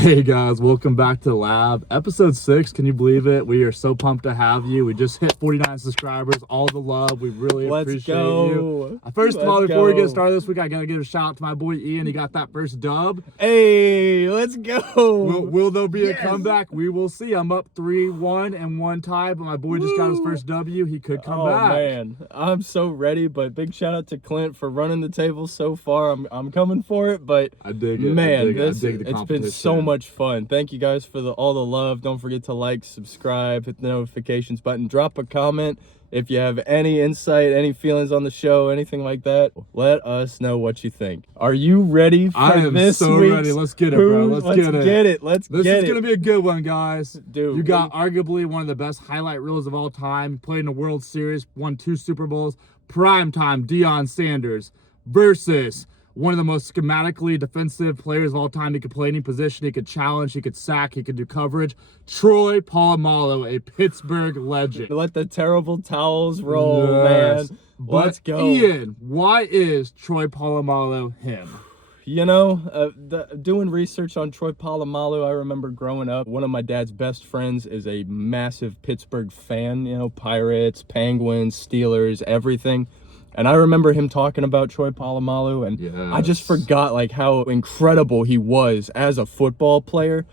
Hey guys, welcome back to the lab. Episode 6, can you believe it? We are so pumped to have you. We just hit 49 subscribers. All the love. We really appreciate you. First of all, before we get started this week, I gotta give a shout out to my boy Ian. He got that first dub. Hey, let's go. Will there be a comeback? We will see. I'm up 3-1 and 1 tie, but my boy just got his first W. He could come back. Oh man, I'm so ready. But big shout out to Clint for running the table so far. I'm coming for it. But I dig it. Man, I dig the it's been so much fun. Thank you guys for all the love. Don't forget to like, subscribe, hit the notifications button, drop a comment. If you have any insight, any feelings on the show, anything like that, let us know what you think. Are you ready for this? I am so ready. Let's get it, bro. Let's get it. This is going to be a good one, guys. Dude, you got arguably one of the best highlight reels of all time. Played in the World Series, won 2 Super Bowls. Primetime Deion Sanders versus one of the most schematically defensive players of all time. He could play any position. He could challenge. He could sack. He could do coverage. Troy Polamalu, a Pittsburgh legend. Let the terrible towels roll, man. Let's go. Ian, why is Troy Polamalu him? You know, doing research on Troy Polamalu, I remember growing up, one of my dad's best friends is a massive Pittsburgh fan. You know, Pirates, Penguins, Steelers, everything. And I remember him talking about Troy Polamalu, and I just forgot like how incredible he was as a football player.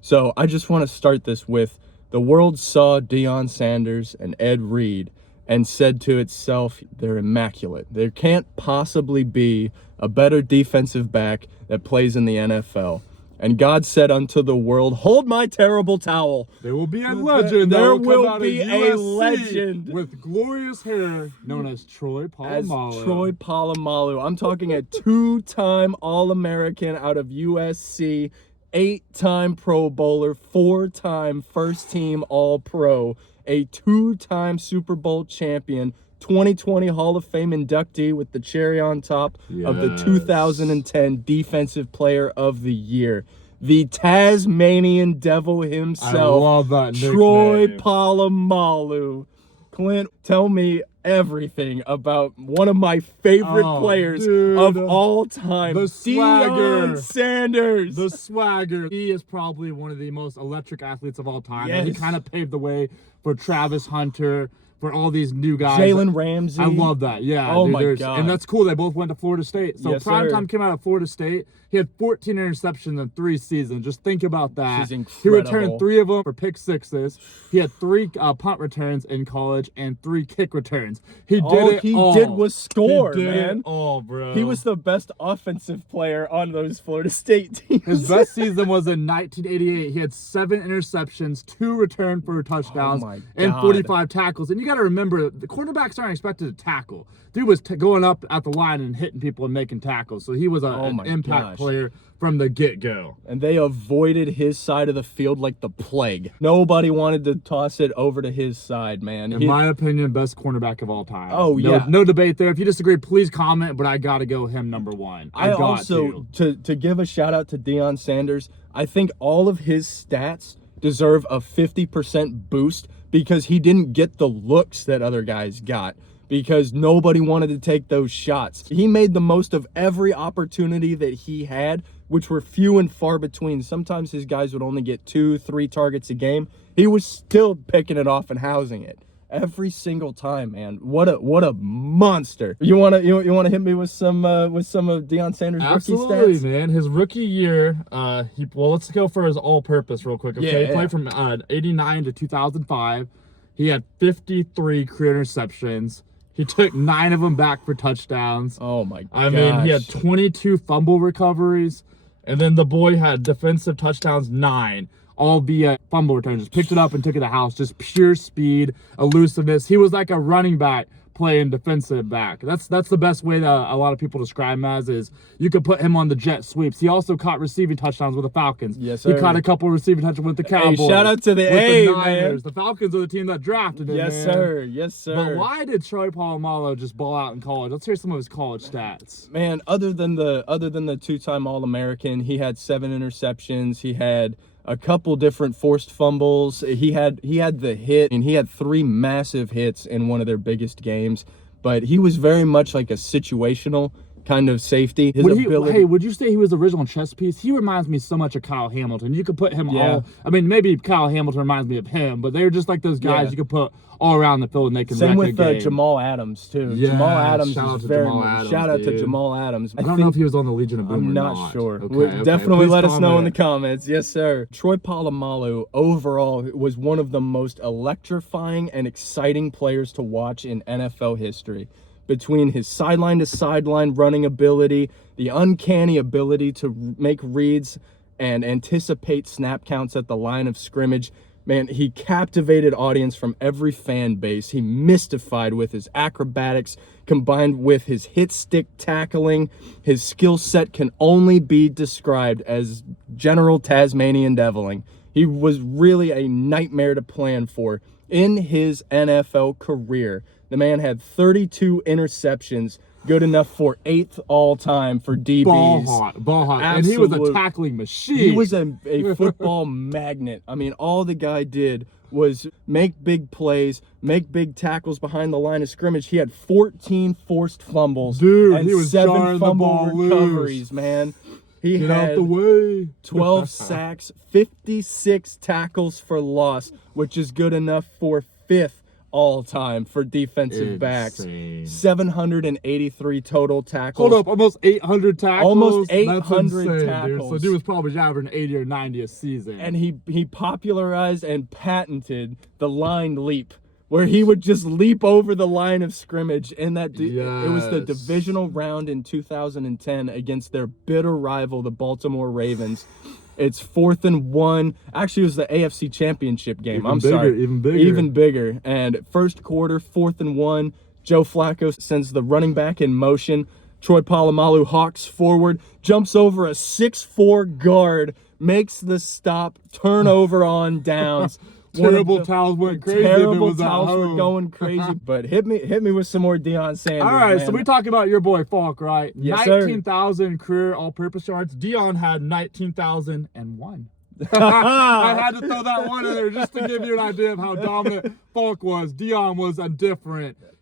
So I just want to start this with, the world saw Deion Sanders and Ed Reed and said to itself, they're immaculate. There can't possibly be a better defensive back that plays in the NFL. And God said unto the world, hold my terrible towel. There will be a legend. There will be a legend with glorious hair known as Troy Polamalu. As Troy Polamalu. I'm talking a 2-time All-American out of USC, 8-time Pro Bowler, 4-time first-team All-Pro, a 2-time Super Bowl champion, 2020 Hall of Fame inductee with the cherry on top of the 2010 Defensive Player of the Year. The Tasmanian Devil himself. I love that nickname. Troy Polamalu. Clint, tell me everything about one of my favorite players of all time. The swagger. Deion Sanders. The swagger. He is probably one of the most electric athletes of all time. Yes. And he kind of paved the way for Travis Hunter, for all these new guys. Jalen Ramsey. I love that. Yeah. Oh, dude, my God. And that's cool. They both went to Florida State. So yes, Primetime came out of Florida State. He had 14 interceptions in 3 seasons. Just think about that. This is incredible. He returned 3 of them for pick sixes. He had 3 punt returns in college and 3 kick returns. All he did was score, he did man. It all, bro. He was the best offensive player on those Florida State teams. His best season was in 1988. He had 7 interceptions, 2 returned for touchdowns, and 45 tackles. And you got to remember, the quarterbacks aren't expected to tackle. Dude was going up at the line and hitting people and making tackles. So he was an impact player from the get-go. And they avoided his side of the field like the plague. Nobody wanted to toss it over to his side, man. In my opinion, best cornerback of all time. Oh, yeah. No debate there. If you disagree, please comment, but I got to go him number 1. I also, to give a shout-out to Deion Sanders, I think all of his stats deserve a 50% boost because he didn't get the looks that other guys got, because nobody wanted to take those shots. He made the most of every opportunity that he had, which were few and far between. Sometimes his guys would only get 2-3 targets a game. He was still picking it off and housing it every single time, man. What a monster. You wanna hit me with some of Deion Sanders' rookie stats? Absolutely, man. His rookie year, let's go for his all-purpose real quick. Okay, he played from 89 to 2005. He had 53 career interceptions. He took 9 of them back for touchdowns. Oh, my gosh. I mean, he had 22 fumble recoveries, and then the boy had defensive touchdowns, 9, all via fumble returns. Just picked it up and took it to the house. Just pure speed, elusiveness. He was like a running back playing defensive back. That's the best way that a lot of people describe him as, is you could put him on the jet sweeps. He also caught receiving touchdowns with the Falcons. Yes, sir. He caught a couple receiving touchdowns with the Cowboys. Hey, shout out to the Niners. man. The Falcons are the team that drafted him. Yes, man. sir. Yes, sir. But why did Troy Polamalu just ball out in college? Let's hear some of his college stats. Man, other than the 2-time All-American, he had 7 interceptions. He had a couple different forced fumbles. He had the hit, and he had 3 massive hits in one of their biggest games. But he was very much like a situational kind of safety. His Would ability. would you say he was the original chess piece? He reminds me so much of Kyle Hamilton. You could put him all. I mean, maybe Kyle Hamilton reminds me of him, but they're just like those guys you could put all around the field and they can Same wreck a game. with Jamal Adams too. Yeah, Jamal Adams shout is out to very Jamal Adams, shout out to dude. Jamal Adams. I don't know if he was on the Legion of Boom I'm or not sure. Okay, Definitely please let us know in the comment. comments. Yes, sir. Troy Polamalu overall was one of the most electrifying and exciting players to watch in NFL history. Between his sideline to sideline running ability, the uncanny ability to make reads and anticipate snap counts at the line of scrimmage, man, he captivated audience from every fan base. He mystified with his acrobatics combined with his hit stick tackling. His skill set can only be described as general Tasmanian deviling. He was really a nightmare to plan for. In his NFL career, the man had 32 interceptions, good enough for 8th all-time for DBs. Ball hot. Absolute. And he was a tackling machine. He was a football magnet. I mean, all the guy did was make big plays, make big tackles behind the line of scrimmage. He had 14 forced fumbles. Dude, and he was 7 jarring the fumble ball recoveries, loose. man. He Get had out the way. 12 sacks, 56 tackles for loss, which is good enough for 5th all-time for defensive backs. 783 total tackles. Hold up, almost 800 tackles. Almost That's 800 insane, tackles. Dude. So dude was probably averaging 80 or 90 a season. And he popularized and patented the line leap, where he would just leap over the line of scrimmage. And it was the divisional round in 2010 against their bitter rival, the Baltimore Ravens. It's 4th and 1. Actually, it was the AFC Championship game. Even bigger. And first quarter, 4th and 1. Joe Flacco sends the running back in motion. Troy Polamalu hawks forward, jumps over a 6'4" guard, makes the stop, turnover on downs. Terrible towels went crazy. Terrible towels were going crazy. But hit me with some more Deion Sanders. All right, man. so we talk about your boy Falk, right? Yes, 19,000 career all-purpose yards. Deion had 19,001. I had to throw that one in there just to give you an idea of how dominant Falk was. Deion was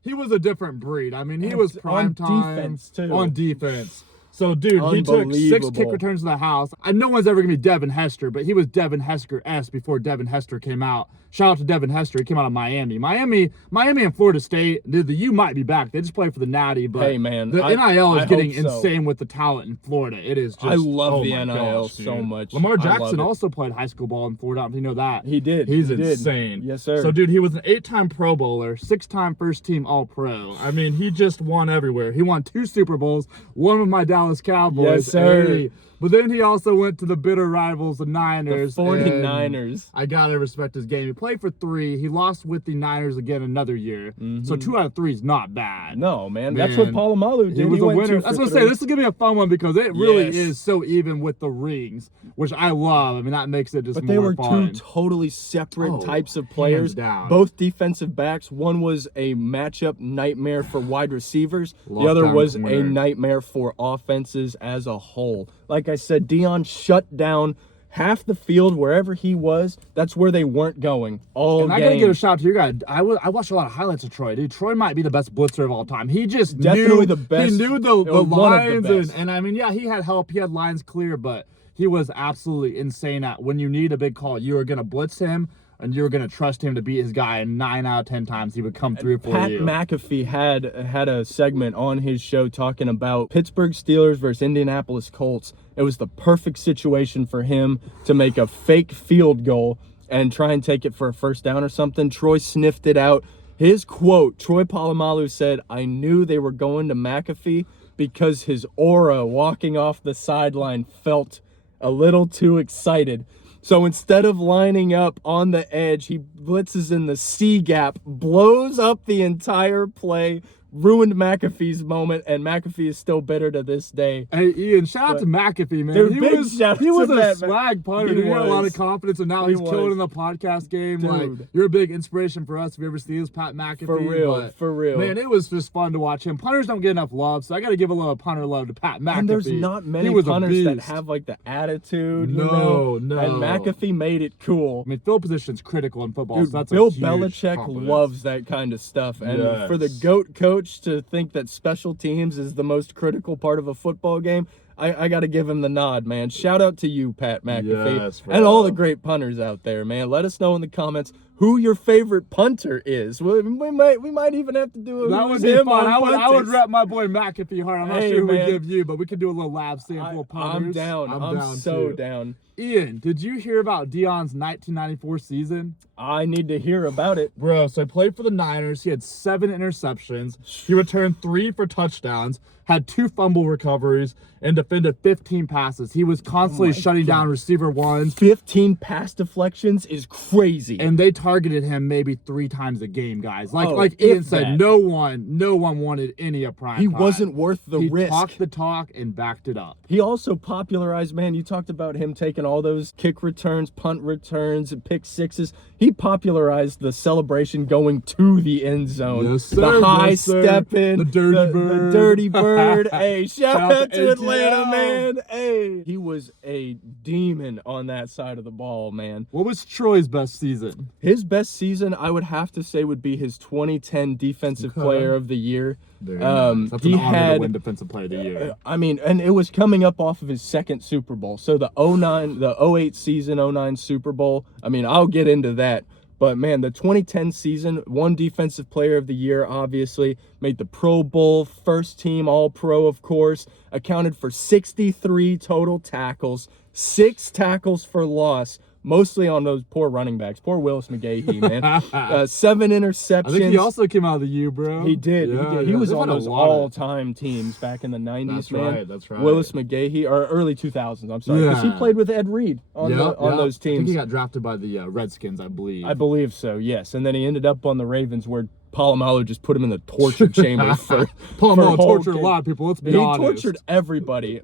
he was a different breed. I mean, he was prime time defense too. on defense. So, dude, he took 6 kick returns to the house. No one's ever going to be Devin Hester, but he was Devin Hester-esque before Devin Hester came out. Shout out to Devin Hester. He came out of Miami. Miami and Florida State, the U might be back. They just play for the Natty, but hey, man, the NIL is getting hope so. insane with the talent in Florida. It is just, I love the my NIL gosh, so dude. much. Lamar I love Jackson it. also played high school ball in Florida. I don't know if you know that. He did. He's He did. insane. Yes, sir. So, dude, he was an 8-time Pro Bowler, 6-time first-team All-Pro. I mean, he just won everywhere. He won 2 Super Bowls, one with my Dallas Cowboys. Yes, sir. Hey. But then he also went to the bitter rivals, the Niners. The 49ers. I gotta respect his game. He played for 3. He lost with the Niners again another year. So 2 out of 3 is not bad. No, man. That's what Polamalu did. He was a went winner. 2 That's for what I'm saying. This is gonna be a fun one because it really Yes. is so even with the rings, which I love. I mean, that makes it just But more they were fun. 2 totally separate Oh, types of players. hands down. Both defensive backs. One was a matchup nightmare for wide receivers. The other Lockdown was corner. a nightmare for offenses as a whole. Like I said, Deion shut down half the field wherever he was. That's where they weren't going all And I gotta give a shout out to your guy. I watched a lot of highlights of Troy. Dude, Troy might be the best blitzer of all time. He just Definitely knew the best. He knew the One of the lines, best. and I mean, yeah, he had help. He had lines clear, but he was absolutely insane at when you need a big call. You are gonna blitz him, and you were gonna trust him to beat his guy. And 9 out of 10 times he would come through for Pat you. McAfee had a segment on his show talking about Pittsburgh Steelers versus Indianapolis Colts. It was the perfect situation for him to make a fake field goal and try and take it for a first down or something. Troy sniffed it out. His quote, Troy Polamalu said, "I knew they were going to McAfee because his aura walking off the sideline felt a little too excited." So instead of lining up on the edge, he blitzes in the C gap, blows up the entire play, ruined McAfee's moment, and McAfee is still bitter to this day. Hey, Ian, shout out to McAfee, man. Dude, He big was shout he out was to a that, man. swag punter. He He had a lot was. of confidence, and now He he's killing was. in the podcast game. Dude. Like, you're a big inspiration for us. If you ever see this, Pat McAfee. For real, but, for real. Man, it was just fun to watch him. Punters don't get enough love, so I got to give a little punter love to Pat McAfee. And there's not many He was a punters that beast. have like the attitude, you No, know? no. And McAfee made it cool. I mean, field position's critical in football. Dude, so that's Bill a huge Belichick confidence. loves that kind of stuff. And Yes. for the GOAT coach, coach to think that special teams is the most critical part of a football game, I got to give him the nod, man. Shout out to you, Pat McAfee, Yes, and all the great punters out there, man. Let us know in the comments who your favorite punter is. We might even have to do a That would be fun. I would rep my boy McAfee hard. I'm not sure who we give you, but we could do a little lab sample of punters. I'm down. I'm so down. Ian, did you hear about Deion's 1994 season? I need to hear about it. Bro, so he played for the Niners. He had 7 interceptions. He returned 3 for touchdowns, had 2 fumble recoveries, and defended 15 passes. He was constantly shutting down receiver ones. 15 pass deflections is crazy. And they targeted him maybe 3 times a game, guys. Like Ian said, no one wanted any of prime He time. wasn't worth the risk. He talked the talk and backed it up. He also popularized, man, you talked about him taking all those kick returns, punt returns, and pick sixes. He popularized the celebration going to the end zone. Yes, sir. The high Yes, sir. step in. The dirty bird. The dirty bird. Hey, shout out to ATL. Atlanta, man. Hey. He was a demon on that side of the ball, man. What was Troy's best season? His best season, I would have to say, would be his 2010 Defensive Player of the Year. Very nice. That's he an honor had to win Defensive Player of the Year. I mean, and it was coming up off of his second Super Bowl. So the 08 season, 09 Super Bowl. I mean, I'll get into that. But man, the 2010 season, won Defensive Player of the Year, obviously, made the Pro Bowl, first team All-Pro, of course, accounted for 63 total tackles, 6 tackles for loss, mostly on those poor running backs. Poor Willis McGahee, man. 7 interceptions. I think he also came out of the U, bro. He did. Yeah, He was They've on had a those lot of- all-time teams back in the 90s, man. That's right. Willis McGahee, or early 2000s, I'm sorry. Because he played with Ed Reed on those I think teams. he got drafted by the Redskins, I believe. I believe so, yes. And then he ended up on the Ravens where Polamalu just put him in the torture chamber for Polamalu whole tortured a game. lot of people, let's be He honest. tortured everybody.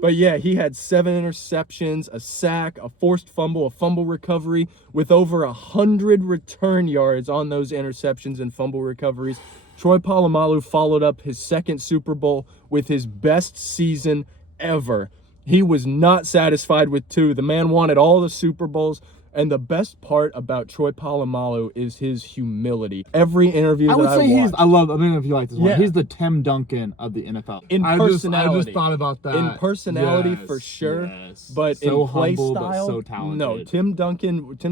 But yeah, he had 7 interceptions, a sack, a forced fumble, a fumble recovery, with over 100 return yards on those interceptions and fumble recoveries. Troy Polamalu followed up his second Super Bowl with his best season ever. He was not satisfied with 2. The man wanted all the Super Bowls. And the best part about Troy Polamalu is his humility. Every interview that I watched. I don't know if you like this one. Yeah. He's the Tim Duncan of the NFL. In personality. I just thought about that. In personality, Yes, for sure, yes. but So in play humble, but style, so talented. no. Tim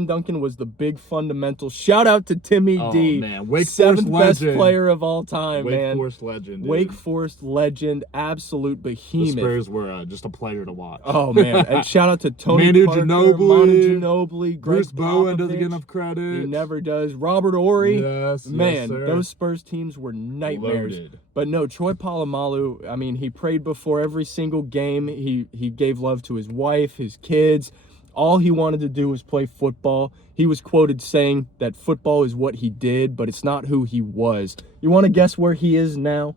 Duncan was the big fundamental. Shout out to Timmy D, man. Wake 7th Forest best legend. player of all time, Wake man. Forest legend. Dude. Wake Forest legend, absolute The behemoth. Spurs were just a pleasure to watch. Oh man! And shout out to Tony Manu Parker, Ginobili, Manu Ginobili, Greg Bruce Bowen doesn't Popovich. get enough credit. He never does. Robert Ory. Yes, Man, sir. those Spurs teams were nightmares. Loaded. But no, Troy Polamalu, I mean, he prayed before every single game. He gave love to his wife, his kids. All he wanted to do was play football. He was quoted saying that football is what he did, but it's not who he was. You want to guess where he is now?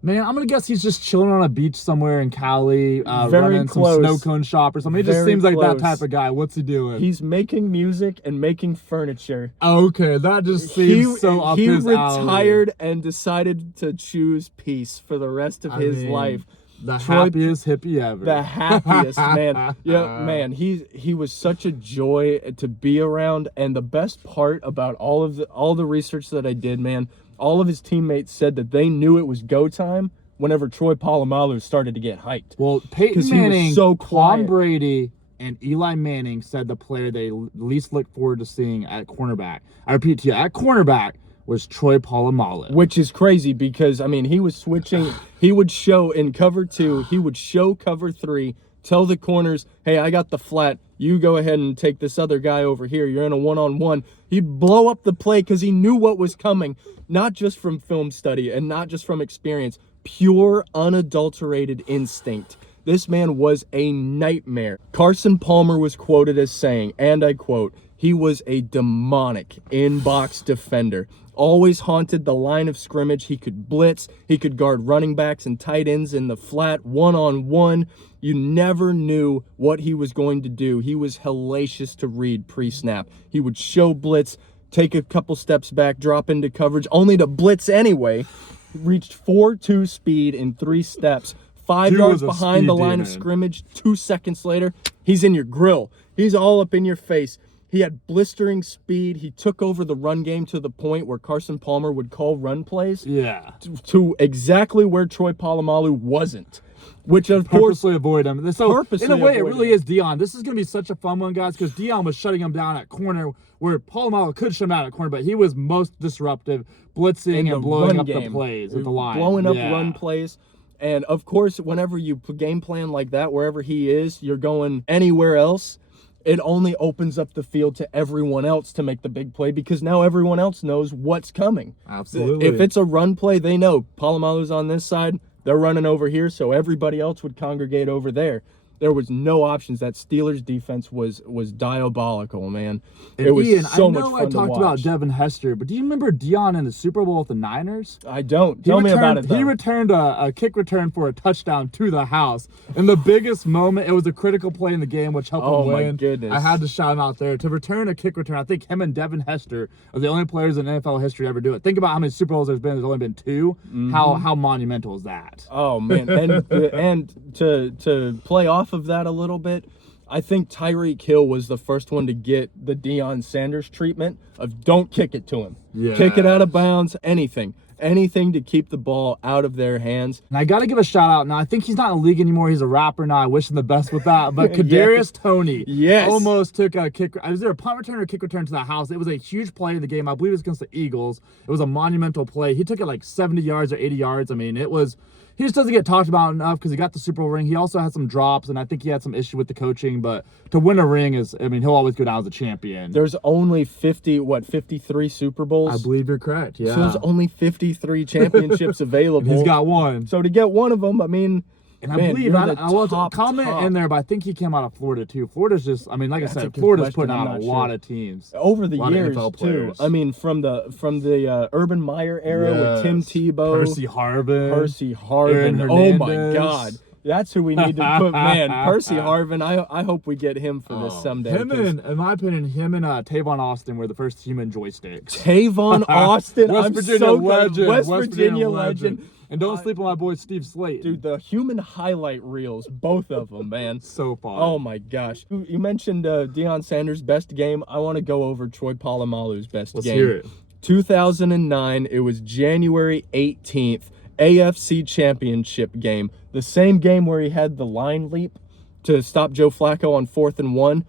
Man, I'm gonna guess he's just chilling on a beach somewhere in Cali, Very running close. some snow cone shop or something. He just Very seems like close. that type of guy. What's he doing? He's making music and making furniture. Okay, that just seems so up his alley. He retired and decided to choose peace for the rest of his life. The Troy- happiest hippie ever. The happiest, man. Yeah, man. He was such a joy to be around, and the best part about all the research that I did, man, all of his teammates said that they knew it was go time whenever Troy Polamalu started to get hyped. Well, Peyton 'Cause he was Manning, so Tom quiet. Brady, and Eli Manning said the player they least look forward to seeing at cornerback. I repeat to you, at cornerback was Troy Polamalu. Which is crazy because, I mean, he was switching. He would show in cover 2. He would show cover 3. Tell the corners, hey, I got the flat. You go ahead and take this other guy over here. You're in a one-on-one. He'd blow up the play because he knew what was coming. Not just from film study and not just from experience. Pure, unadulterated instinct. This man was a nightmare. Carson Palmer was quoted as saying, and I quote, he was a demonic in-box defender. Always haunted the line of scrimmage. He could blitz. He could guard running backs and tight ends in the flat, one-on-one. You never knew what he was going to do. He was hellacious to read pre-snap. He would show blitz, take a couple steps back, drop into coverage, only to blitz anyway. Reached 4.2 speed in 3 steps. 5 Dude yards was a behind the speed line of demon. scrimmage. 2 seconds later, he's in your grill. He's all up in your face. He had blistering speed. He took over the run game to the point where Carson Palmer would call run plays. Yeah. To exactly where Troy Polamalu wasn't. Which, of course, Purposely avoid him. So, in a way, it really him. is Deion. This is going to be such a fun one, guys, because Deion was shutting him down at corner, where Polamalu could shut him out at corner, but he was most disruptive, blitzing and blowing up the plays at the line. Blowing up run plays. And, of course, whenever you game plan like that, wherever he is, you're going anywhere else, it only opens up the field to everyone else to make the big play because now everyone else knows what's coming. Absolutely. If it's a run play, they know Polamalu's on this side. They're running over here, so everybody else would congregate over there. There was no options. That Steelers defense was diabolical, man. It was Ian, so I much know fun I to talked watch. about Devin Hester, but do you remember Deion in the Super Bowl with the Niners? I don't. Tell me about it, though. He returned a kick return for a touchdown to the house. In the biggest moment, it was a critical play in the game, which helped him win. Oh, my goodness. I had to shout him out there. To return a kick return, I think him and Devin Hester are the only players in NFL history to ever do it. Think about how many Super Bowls there's been. There's only been 2. Mm-hmm. How monumental is that? Oh, man. And to play off of that a little bit, I think Tyreek Hill was the first one to get the Deion Sanders treatment of don't kick it to him. Yeah. Kick it out of bounds, anything to keep the ball out of their hands. And I got to give a shout out. Now, I think he's not in the league anymore. He's a rapper now. I wish him the best with that. But Kadarius Toney almost took a kick. Was there a punt return or kick return to the house? It was a huge play in the game. I believe it was against the Eagles. It was a monumental play. He took it like 70 yards or 80 yards. I mean, it was... He just doesn't get talked about enough because he got the Super Bowl ring. He also had some drops, and I think he had some issue with the coaching. But to win a ring is, I mean, he'll always go down as a champion. There's only 53 Super Bowls? I believe you're correct, yeah. So there's only 53 championships available. He's got one. So to get one of them, I mean... And man, I believe, I was comment in there, but I think he came out of Florida too. Florida's just, I mean, like I said, Florida's putting out a lot of teams. Over the years, too. I mean, from the Urban Meyer era with Tim Tebow. Percy Harvin. Oh, my God. That's who we need to put. Man, Percy Harvin, I hope we get him for this someday. In my opinion, him and Tavon Austin were the first human joysticks. Tavon Austin, West Virginia legend. West Virginia legend. And don't sleep on my boy Steve Slate. Dude, the human highlight reels, both of them, man. So fun. Oh, my gosh. You mentioned Deion Sanders' best game. I want to go over Troy Polamalu's best game. Let's hear it. 2009, it was January 18th, AFC Championship game. The same game where he had the line leap to stop Joe Flacco on 4th and 1.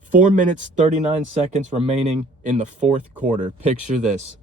4 minutes, 39 seconds remaining in the fourth quarter. Picture this.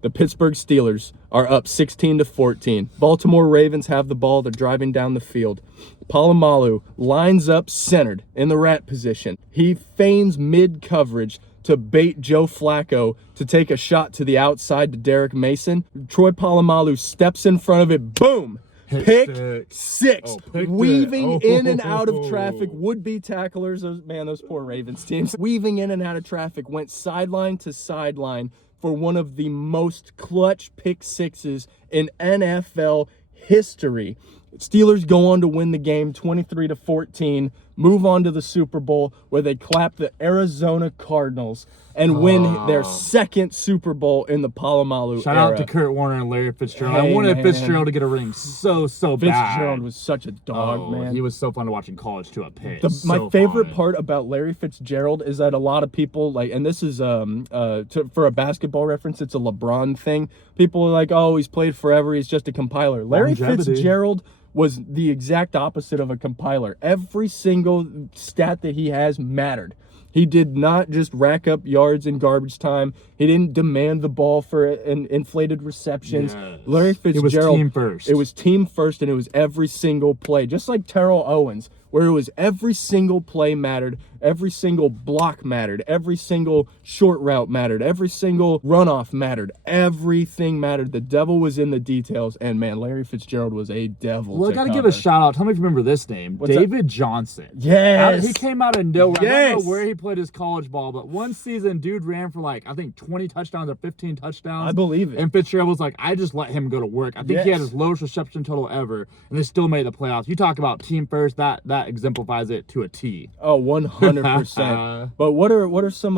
The Pittsburgh Steelers are up 16-14. Baltimore Ravens have the ball. They're driving down the field. Polamalu lines up centered in the rat position. He feigns mid-coverage to bait Joe Flacco to take a shot to the outside to Derek Mason. Troy Polamalu steps in front of it. Boom! Pick six. Weaving in and out of traffic. Would-be tacklers. Those poor Ravens teams. Weaving in and out of traffic. Went sideline to sideline for one of the most clutch pick sixes in NFL history. Steelers go on to win the game 23-14, move on to the Super Bowl where they clap the Arizona Cardinals and win their second Super Bowl in the Polamalu Shout era. out to Kurt Warner and Larry Fitzgerald. Hey, I wanted man. Fitzgerald to get a ring so bad. Fitzgerald was such a dog, man. He was so fun to watch in college too at Pitt. My favorite part about Larry Fitzgerald is that a lot of people like, and this is for a basketball reference, it's a LeBron thing. People are like, oh, he's played forever, he's just a compiler. Larry Fitzgerald was the exact opposite of a compiler. Every single stat that he has mattered. He did not just rack up yards in garbage time. He didn't demand the ball for an inflated receptions. Yes. Larry Fitzgerald. It was team first. It was team first, and it was every single play. Just like Terrell Owens, where it was every single play mattered, every single block mattered, every single short route mattered, every single runoff mattered, everything mattered. The devil was in the details, and man, Larry Fitzgerald was a devil. Well, I got to give a shout out. Tell me if you remember this name. David Johnson. Yes. He came out of nowhere. I don't know where he played his college ball, but one season, dude ran for like, I think 20 touchdowns or 15 touchdowns. I believe it. And Fitzgerald was like, I just let him go to work. I think he had his lowest reception total ever, and they still made the playoffs. You talk about team first, that exemplifies it to a T. Oh, 100%. But what are some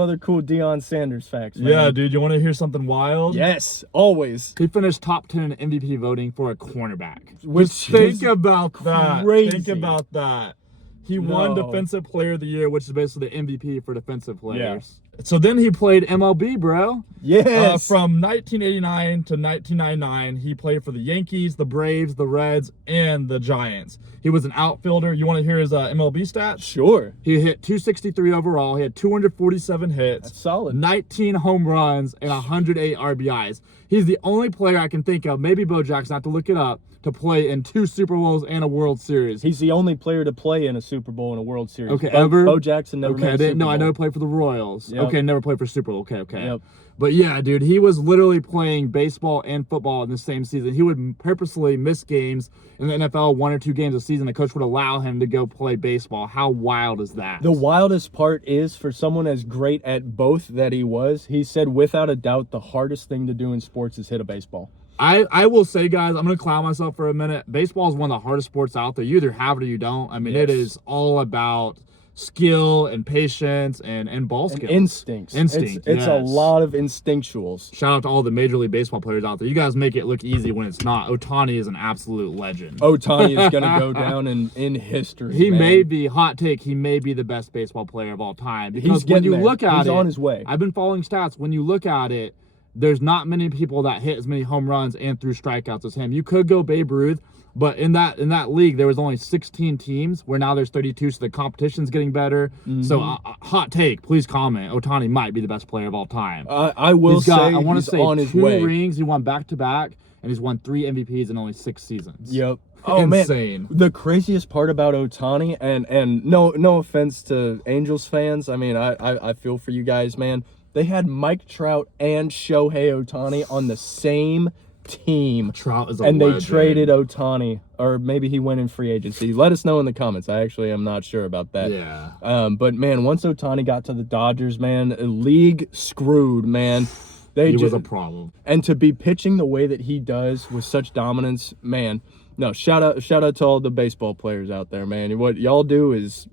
other cool Deion Sanders facts, man? Yeah, dude, you want to hear something wild? Yes, always. He finished top 10 in MVP voting for a cornerback. Which think about that. Crazy. Think about that. He won No. Defensive Player of the Year, which is basically the MVP for defensive players. So then he played MLB, bro. Yes. From 1989 to 1999, he played for the Yankees, the Braves, the Reds, and the Giants. He was an outfielder. You want to hear his MLB stats? Sure. He hit 263 overall. He had 247 hits. That's solid. 19 home runs and 108 RBIs. He's the only player I can think of, maybe Bo Jackson, I have to look it up, to play in 2 Super Bowls and a World Series. He's the only player to play in a Super Bowl and a World Series. Okay, ever? Bo Jackson never made a Super Bowl. I know he played for the Royals. Yep. Okay, never played for Super Bowl. Okay. Yep. But yeah, dude, he was literally playing baseball and football in the same season. He would purposely miss games in the NFL, 1 or 2 games a season. The coach would allow him to go play baseball. How wild is that? The wildest part is, for someone as great at both that he was, he said without a doubt the hardest thing to do in sports is hit a baseball. I will say, guys, I'm going to clown myself for a minute. Baseball is one of the hardest sports out there. You either have it or you don't. I mean, Yes. It is all about skill and patience and ball skills. Instincts. It's yes. a lot of instinctuals. Shout out to all the Major League Baseball players out there. You guys make it look easy when it's not. Ohtani is an absolute legend. Ohtani is going to go down in history. He man. may be, hot take, he may be the best baseball player of all time. Because He's when getting you there. look at He's it, on his way. I've been following stats. When you look at it, there's not many people that hit as many home runs and threw strikeouts as him. You could go Babe Ruth, but in that league, there was only 16 teams, where now there's 32, so the competition's getting better. Mm-hmm. So, hot take, please comment. Ohtani might be the best player of all time. I will He's got, say I want he's to say on his 2 way. rings. He won back-to-back, and he's won 3 MVPs in only 6 seasons. Yep. Oh, Insane. Man. The craziest part about Ohtani, and no offense to Angels fans, I mean, I feel for you guys, man. They had Mike Trout and Shohei Ohtani on the same team. Trout is a and legend. they traded Ohtani, or maybe he went in free agency. Let us know in the comments. I actually am not sure about that. Yeah. But man, once Ohtani got to the Dodgers, man, league screwed, man. He was a problem. And to be pitching the way that he does with such dominance, man. No, shout out to all the baseball players out there, man. What y'all do is,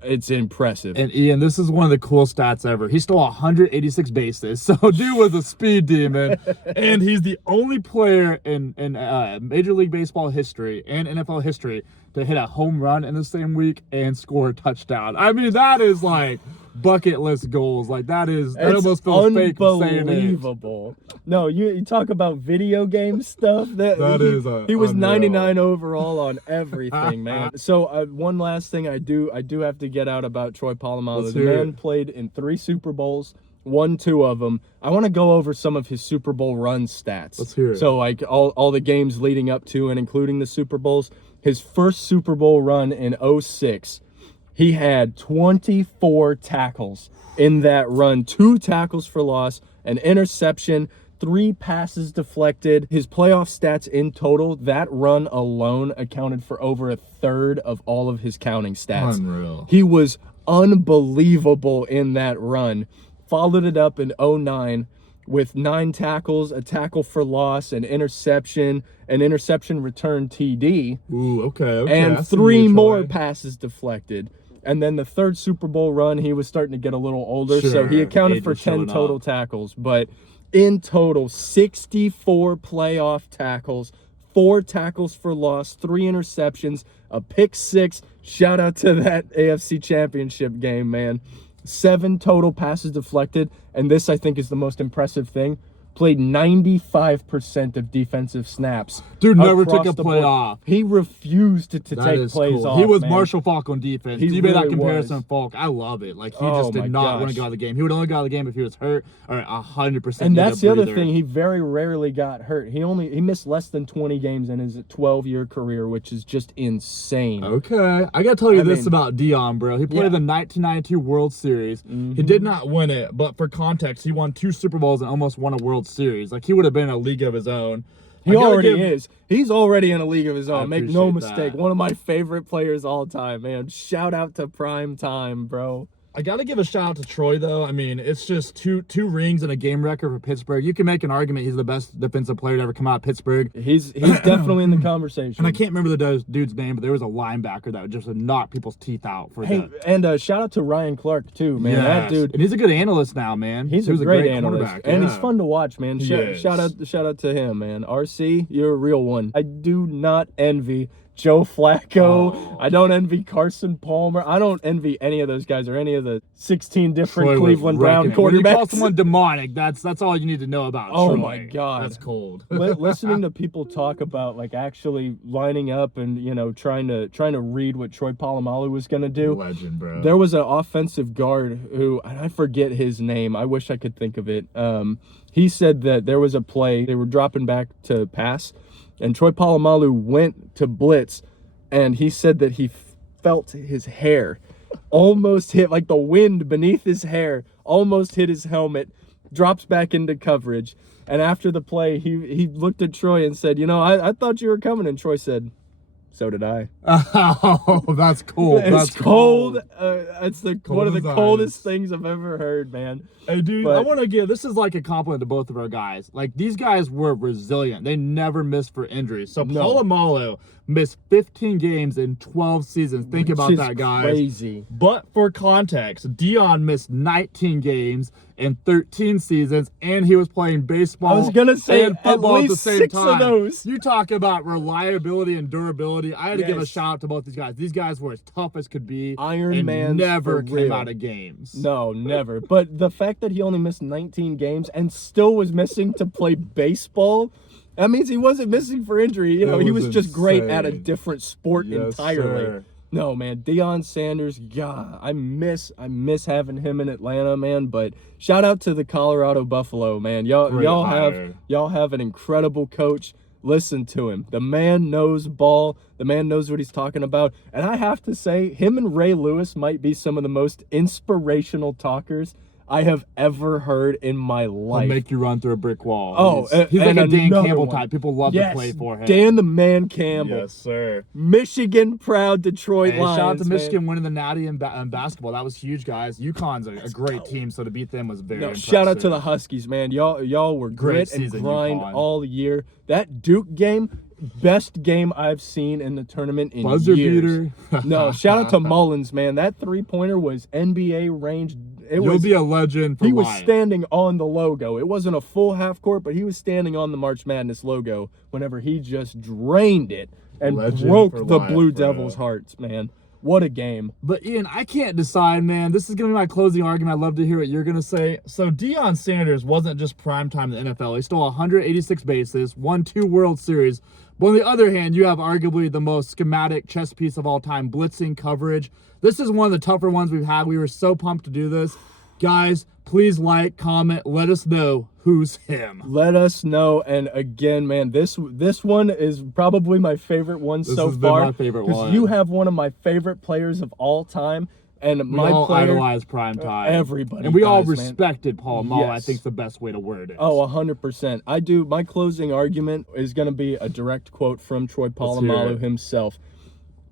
it's impressive. And Ian, this is one of the cool stats ever. He stole 186 bases. So dude was a speed demon. And he's the only player in Major League Baseball history and NFL history to hit a home run in the same week and score a touchdown. I mean, that is like bucket list goals. Like that almost feels fake saying it. Unbelievable. No, you talk about video game stuff. He was unreal. 99 overall on everything, man. So one last thing I do have to get out about Troy Polamalu. Let's The hear man it. played in 3 Super Bowls, won 2 of them. I want to go over some of his Super Bowl run stats. Let's hear it. So like all the games leading up to and including the Super Bowls. His first Super Bowl run in 2006. He had 24 tackles in that run, 2 tackles for loss, an interception, 3 passes deflected. His playoff stats in total, that run alone accounted for over 1/3 of all of his counting stats. Unreal. He was unbelievable in that run. Followed it up in 2009 with 9 tackles, a tackle for loss, an interception return TD. Ooh, okay. And I see 3 you, more Troy. passes deflected. And then the 3rd Super Bowl run, he was starting to get a little older, so Sure, he accounted age for was 10 showing total up. tackles. But in total, 64 playoff tackles, 4 tackles for loss, 3 interceptions, a pick 6. Shout out to that AFC Championship game, man. 7 total passes deflected, and this, I think, is the most impressive thing. Played 95% of defensive snaps. Dude never across took a the play board. off. He refused to That take is plays cool. off. He was man. Marshall Falk on defense. He You made that really comparison, was. Falk. I love it. Like he Oh just my did not want gosh. to go out of the game. He would only go out of the game if he was hurt or 100%. And need a that's the other breather. thing. He very rarely got hurt. He missed less than 20 games in his 12-year career, which is just insane. Okay, I gotta tell you I this mean, about Deion, bro. He played yeah. the 1992 World Series. He did not win it, but for context, he won 2 Super Bowls and almost won a World Series. Like he would have been in a league of his own. He already is. He's already in a league of his own. Make no appreciate mistake. that. One of my favorite players all time, man. Shout out to Prime Time, bro. I gotta give a shout out to Troy though. I mean, it's just two rings and a game record for Pittsburgh. You can make an argument he's the best defensive player to ever come out of Pittsburgh. He's definitely in the conversation. And I can't remember the dude's name, but there was a linebacker that would just knock people's teeth out for Hey, that. and shout out to Ryan Clark too, man. That Yes. dude. And he's a good analyst now, man. He's He a was great analyst, quarterback, and he's yeah. fun to watch, man. He is. Shout out to him, man. RC, you're a real one. I do not envy Joe Flacco. Oh. I don't envy Carson Palmer. I don't envy any of those guys or any of the 16 different Troy was Cleveland Brown wrecking it. When you call quarterbacks. someone demonic, that's all you need to know about Oh Troy. my God. That's cold. Listening to people talk about like actually lining up and trying to read what Troy Polamalu was gonna do. Legend, bro. There was an offensive guard who, and I forget his name. I wish I could think of it. He said that there was a play, they were dropping back to pass, and Troy Polamalu went to blitz, and he said that he felt his hair almost hit, like the wind beneath his hair almost hit his helmet, drops back into coverage. And after the play, he looked at Troy and said, I thought you were coming. And Troy said, so did I. Oh, that's cool. It's That's cold. It's one of the as coldest ice. things I've ever heard, man. Hey, dude, But- I want to give, this is like a compliment to both of our guys. Like, these guys were resilient. They never missed for injuries. So, No. Polamalu missed 15 games in 12 seasons. Think about Which is that, guys. Crazy. But for context, Deion missed 19 games in 13 seasons, and he was playing baseball I was gonna say and at football at the least same 6 time. of those. You talk about reliability and durability. I had to give a Yes. shout out to both these guys. These guys were as tough as could be. Iron and Mans never for came real. out of games. No, never. But the fact that he only missed 19 games and still was missing to play baseball, that means he wasn't missing for injury. That He was was just great at a insane. different sport Yes, entirely. sir. No, man, Deion Sanders, God, I miss having him in Atlanta, man. But shout out to the Colorado Buffalo, man. Great Y'all hire. have an incredible coach. Listen to him. The man knows ball. The man knows what he's talking about. And I have to say, him and Ray Lewis might be some of the most inspirational talkers I have ever heard in my He'll life. make you run through a brick wall. Oh, he's like and a Dan another Campbell one. type. People love to play for him. Dan the Man Campbell. Yes, sir. Michigan proud Detroit Hey, Lions. shout out to man. Michigan winning the Natty in basketball. That was huge, guys. UConn's a great team, so to beat them was very impressive. Shout out to the Huskies, man. Y'all were Great grit and season, grind UConn. all year. That Duke game, best game I've seen in the tournament in Buzzer years. beater. No, shout out to Mullins, man. That 3-pointer was NBA range. You'll be a legend for He was life. standing on the logo. It wasn't a full half court, but he was standing on the March Madness logo whenever he just drained it and Legend broke for the life, Blue bro. Devils' hearts, man. What a game. But Ian, I can't decide, man. This is going to be my closing argument. I'd love to hear what you're going to say. So Deion Sanders wasn't just primetime in the NFL. He stole 186 bases, won 2 World Series. But on the other hand, you have arguably the most schematic chess piece of all time, blitzing coverage. This is one of the tougher ones we've had. We were so pumped to do this. Guys, please like, comment, let us know who's him. Let us know. And again, man, this one is probably my favorite one This so has been far. my favorite 'cause one. You have one of my favorite players of all time. And We my all player, idolize primetime. everybody And we all does, man. respected Polamalu, I Yes. think is the best way to word it. Oh, 100%. I do. My closing argument is going to be a direct quote from Troy hear Polamalu it. himself.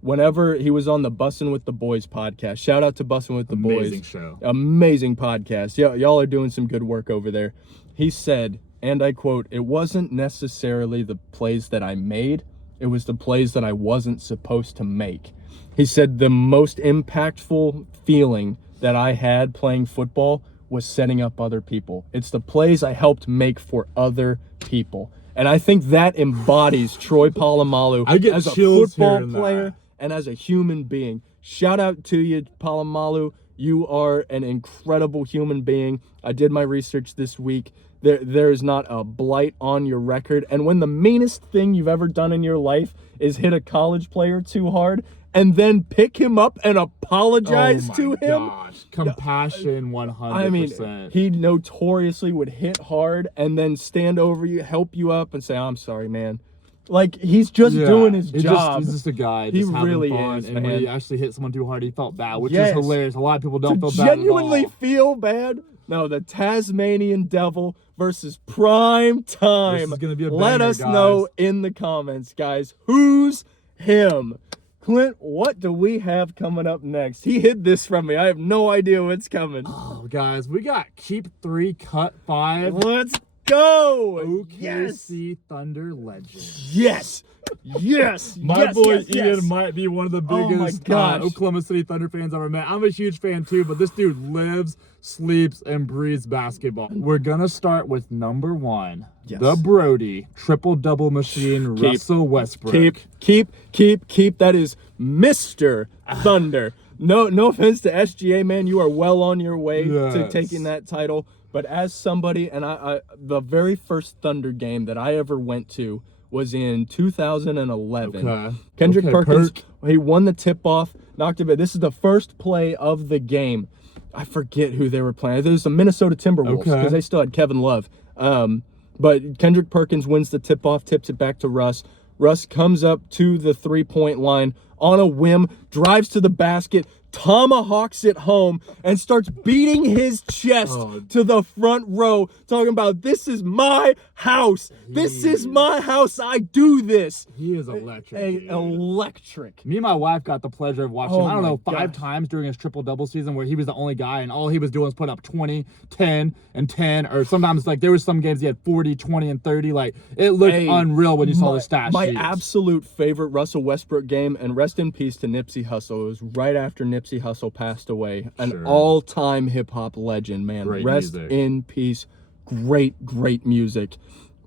Whenever he was on the Bussin' with the Boys podcast, shout out to Bussin' with the Amazing Boys. show. Amazing podcast. Y'all are doing some good work over there. He said, and I quote, "It wasn't necessarily the plays that I made. It was the plays that I wasn't supposed to make." He said the most impactful feeling that I had playing football was setting up other people. It's the plays I helped make for other people. And I think that embodies Troy Polamalu I get as a chills football hearing that. player and as a human being. Shout out to you, Polamalu. You are an incredible human being. I did my research this week. There is not a blight on your record. And when the meanest thing you've ever done in your life is hit a college player too hard and then pick him up and apologize to him. Gosh. Compassion 100%. I mean, he notoriously would hit hard and then stand over you, help you up, and say, "I'm sorry, man." Like, he's just doing his job. He's just a guy. He Just having really fun. is, And when he man. actually hit someone too hard, he felt bad, which Yes. is hilarious. A lot of people don't To feel bad genuinely at all. feel bad. No, the Tasmanian Devil versus Prime Time. This is gonna be a Let banger, us guys. know in the comments, guys. Who's him? Clint, what do we have coming up next? He hid this from me. I have no idea what's coming. Oh, guys, we got keep 3, cut 5. Let's go. OKC Thunder legend. Yes. Yes. My yes, boy yes, Ian yes. might be one of the Oh my biggest gosh. Oklahoma City Thunder fans I've ever met. I'm a huge fan too, but this dude lives, sleeps, and breathes basketball. We're gonna start with number 1, the Brody triple-double machine, Russell Westbrook. Keep. That is Mr. Thunder. No offense to SGA, man. You are well on your way to taking that title. But as somebody, and I the very first Thunder game that I ever went to was in 2011. Okay. Kendrick Perkins, Perk. he won the tip-off, knocked it. This is the first play of the game. I forget who they were playing. It was the Minnesota Timberwolves because they still had Kevin Love. But Kendrick Perkins wins the tip-off, tips it back to Russ. Russ comes up to the three-point line on a whim, drives to the basket, tomahawks it home, and starts beating his chest to the front row, talking about, this is my house. This is my house. I do this. He is electric. Electric. Me and my wife got the pleasure of watching, I don't know, 5 gosh. times during his triple-double season where he was the only guy and all he was doing was putting up 20, 10, and 10. Or sometimes, like, there was some games he had 40, 20, and 30. Like, it looked unreal when you saw the stat My sheets. absolute favorite Russell Westbrook game, and rest in peace to Nipsey Hussle. It was right after Nipsey Hussle passed away. An all-time hip-hop legend, man. Great Rest music. in peace. Great music.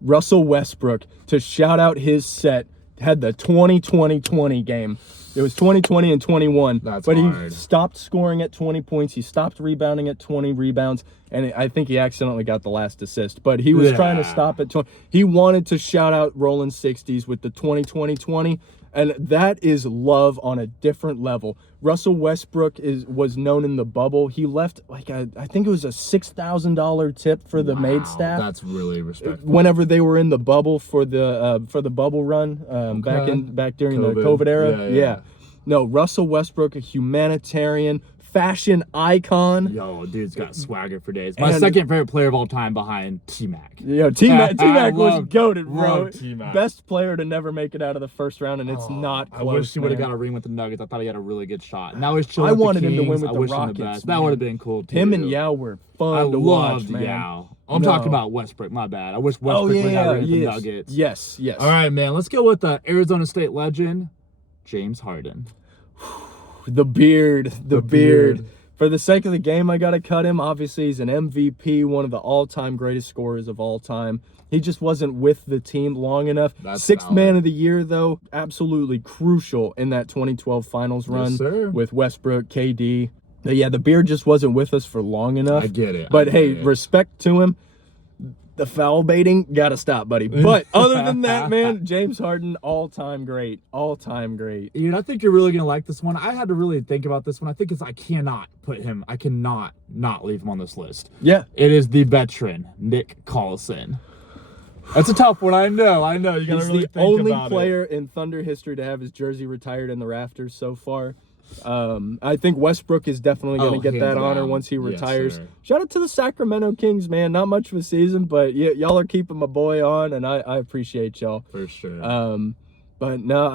Russell Westbrook, to shout out his set, had the 20-20-20 game. It was 20-20 and 21. That's but hard. He stopped scoring at 20 points. He stopped rebounding at 20 rebounds. And I think he accidentally got the last assist. But he was trying to stop at 20. He wanted to shout out Rolling 60s with the 20-20-20. And that is love on a different level. Russell Westbrook was known in the bubble. He left I think it was a $6,000 tip for the maid staff. That's really respectful. Whenever they were in the bubble for the bubble run back during the COVID era. Yeah. No, Russell Westbrook, a humanitarian, fashion icon. Yo, dude's got swagger for days. My second favorite player of all time behind T-Mac. Yo, T-Mac was goated, bro. Love T-Mac. Best player to never make it out of the first round, and it's not close. I wish he would have man. got a ring with the Nuggets. I thought he had a really good shot. Now he's chilling. I with the wanted him to Kings. win with I the wish him Rockets. best. Man. That would have been cool too. Him and Yao were fun to watch, man. Yao. I'm talking about Westbrook. My bad. I wish Westbrook would have got a ring with the Nuggets. Yes. All right, man. Let's go with the Arizona State legend, James Harden. The beard. For the sake of the game, I got to cut him. Obviously, he's an MVP, one of the all-time greatest scorers of all time. He just wasn't with the team long enough. Sixth man of the year, though, absolutely crucial in that 2012 finals run with Westbrook, KD. But yeah, the beard just wasn't with us for long enough. I get it. But hey, respect to him. The foul baiting, gotta stop, buddy. But other than that, man, James Harden, all-time great. All-time great. Ian, I think you're really going to like this one. I had to really think about this one. I think I cannot not leave him on this list. Yeah. It is the veteran, Nick Collison. That's a tough one. I know. You got to He's really the think only about player in Thunder history to have his jersey retired in the rafters so far. I think Westbrook is definitely going to get that honor once he retires. Sir. Shout out to the Sacramento Kings, man. Not much of a season, but y'all are keeping my boy on, and I appreciate y'all. For sure. But no,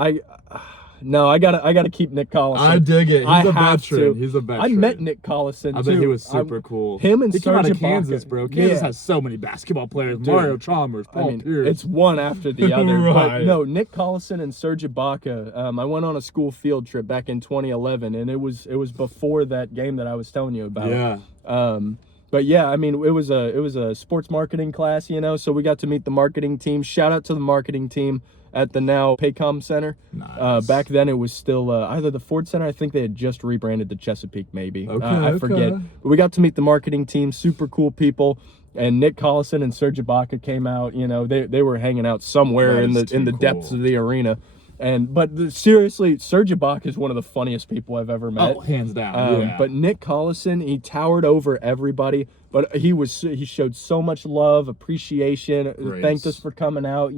I gotta keep Nick Collison. I dig it. He's a veteran. I met Nick Collison too. I bet he was super cool. Him and he came out of Serge Kansas, Ibaka. bro. Kansas has so many basketball players. Dude, Mario Chalmers, Paul Pierce. It's one after the other. But Right. no, Nick Collison and Serge Ibaka. I went on a school field trip back in 2011, and it was before that game that I was telling you about. Yeah. But yeah, I mean, it was a sports marketing class, so we got to meet the marketing team. Shout out to the marketing team at the now Paycom Center. Nice. Back then, it was still either the Ford Center. I think they had just rebranded the Chesapeake, maybe. Okay, I forget. But we got to meet the marketing team. Super cool people. And Nick Collison and Serge Ibaka came out. They were hanging out somewhere in the depths of the arena. But seriously, Serge Ibaka is one of the funniest people I've ever met. Oh, hands down. Yeah. But Nick Collison, he towered over everybody. But he showed so much love, appreciation, thanked us for coming out.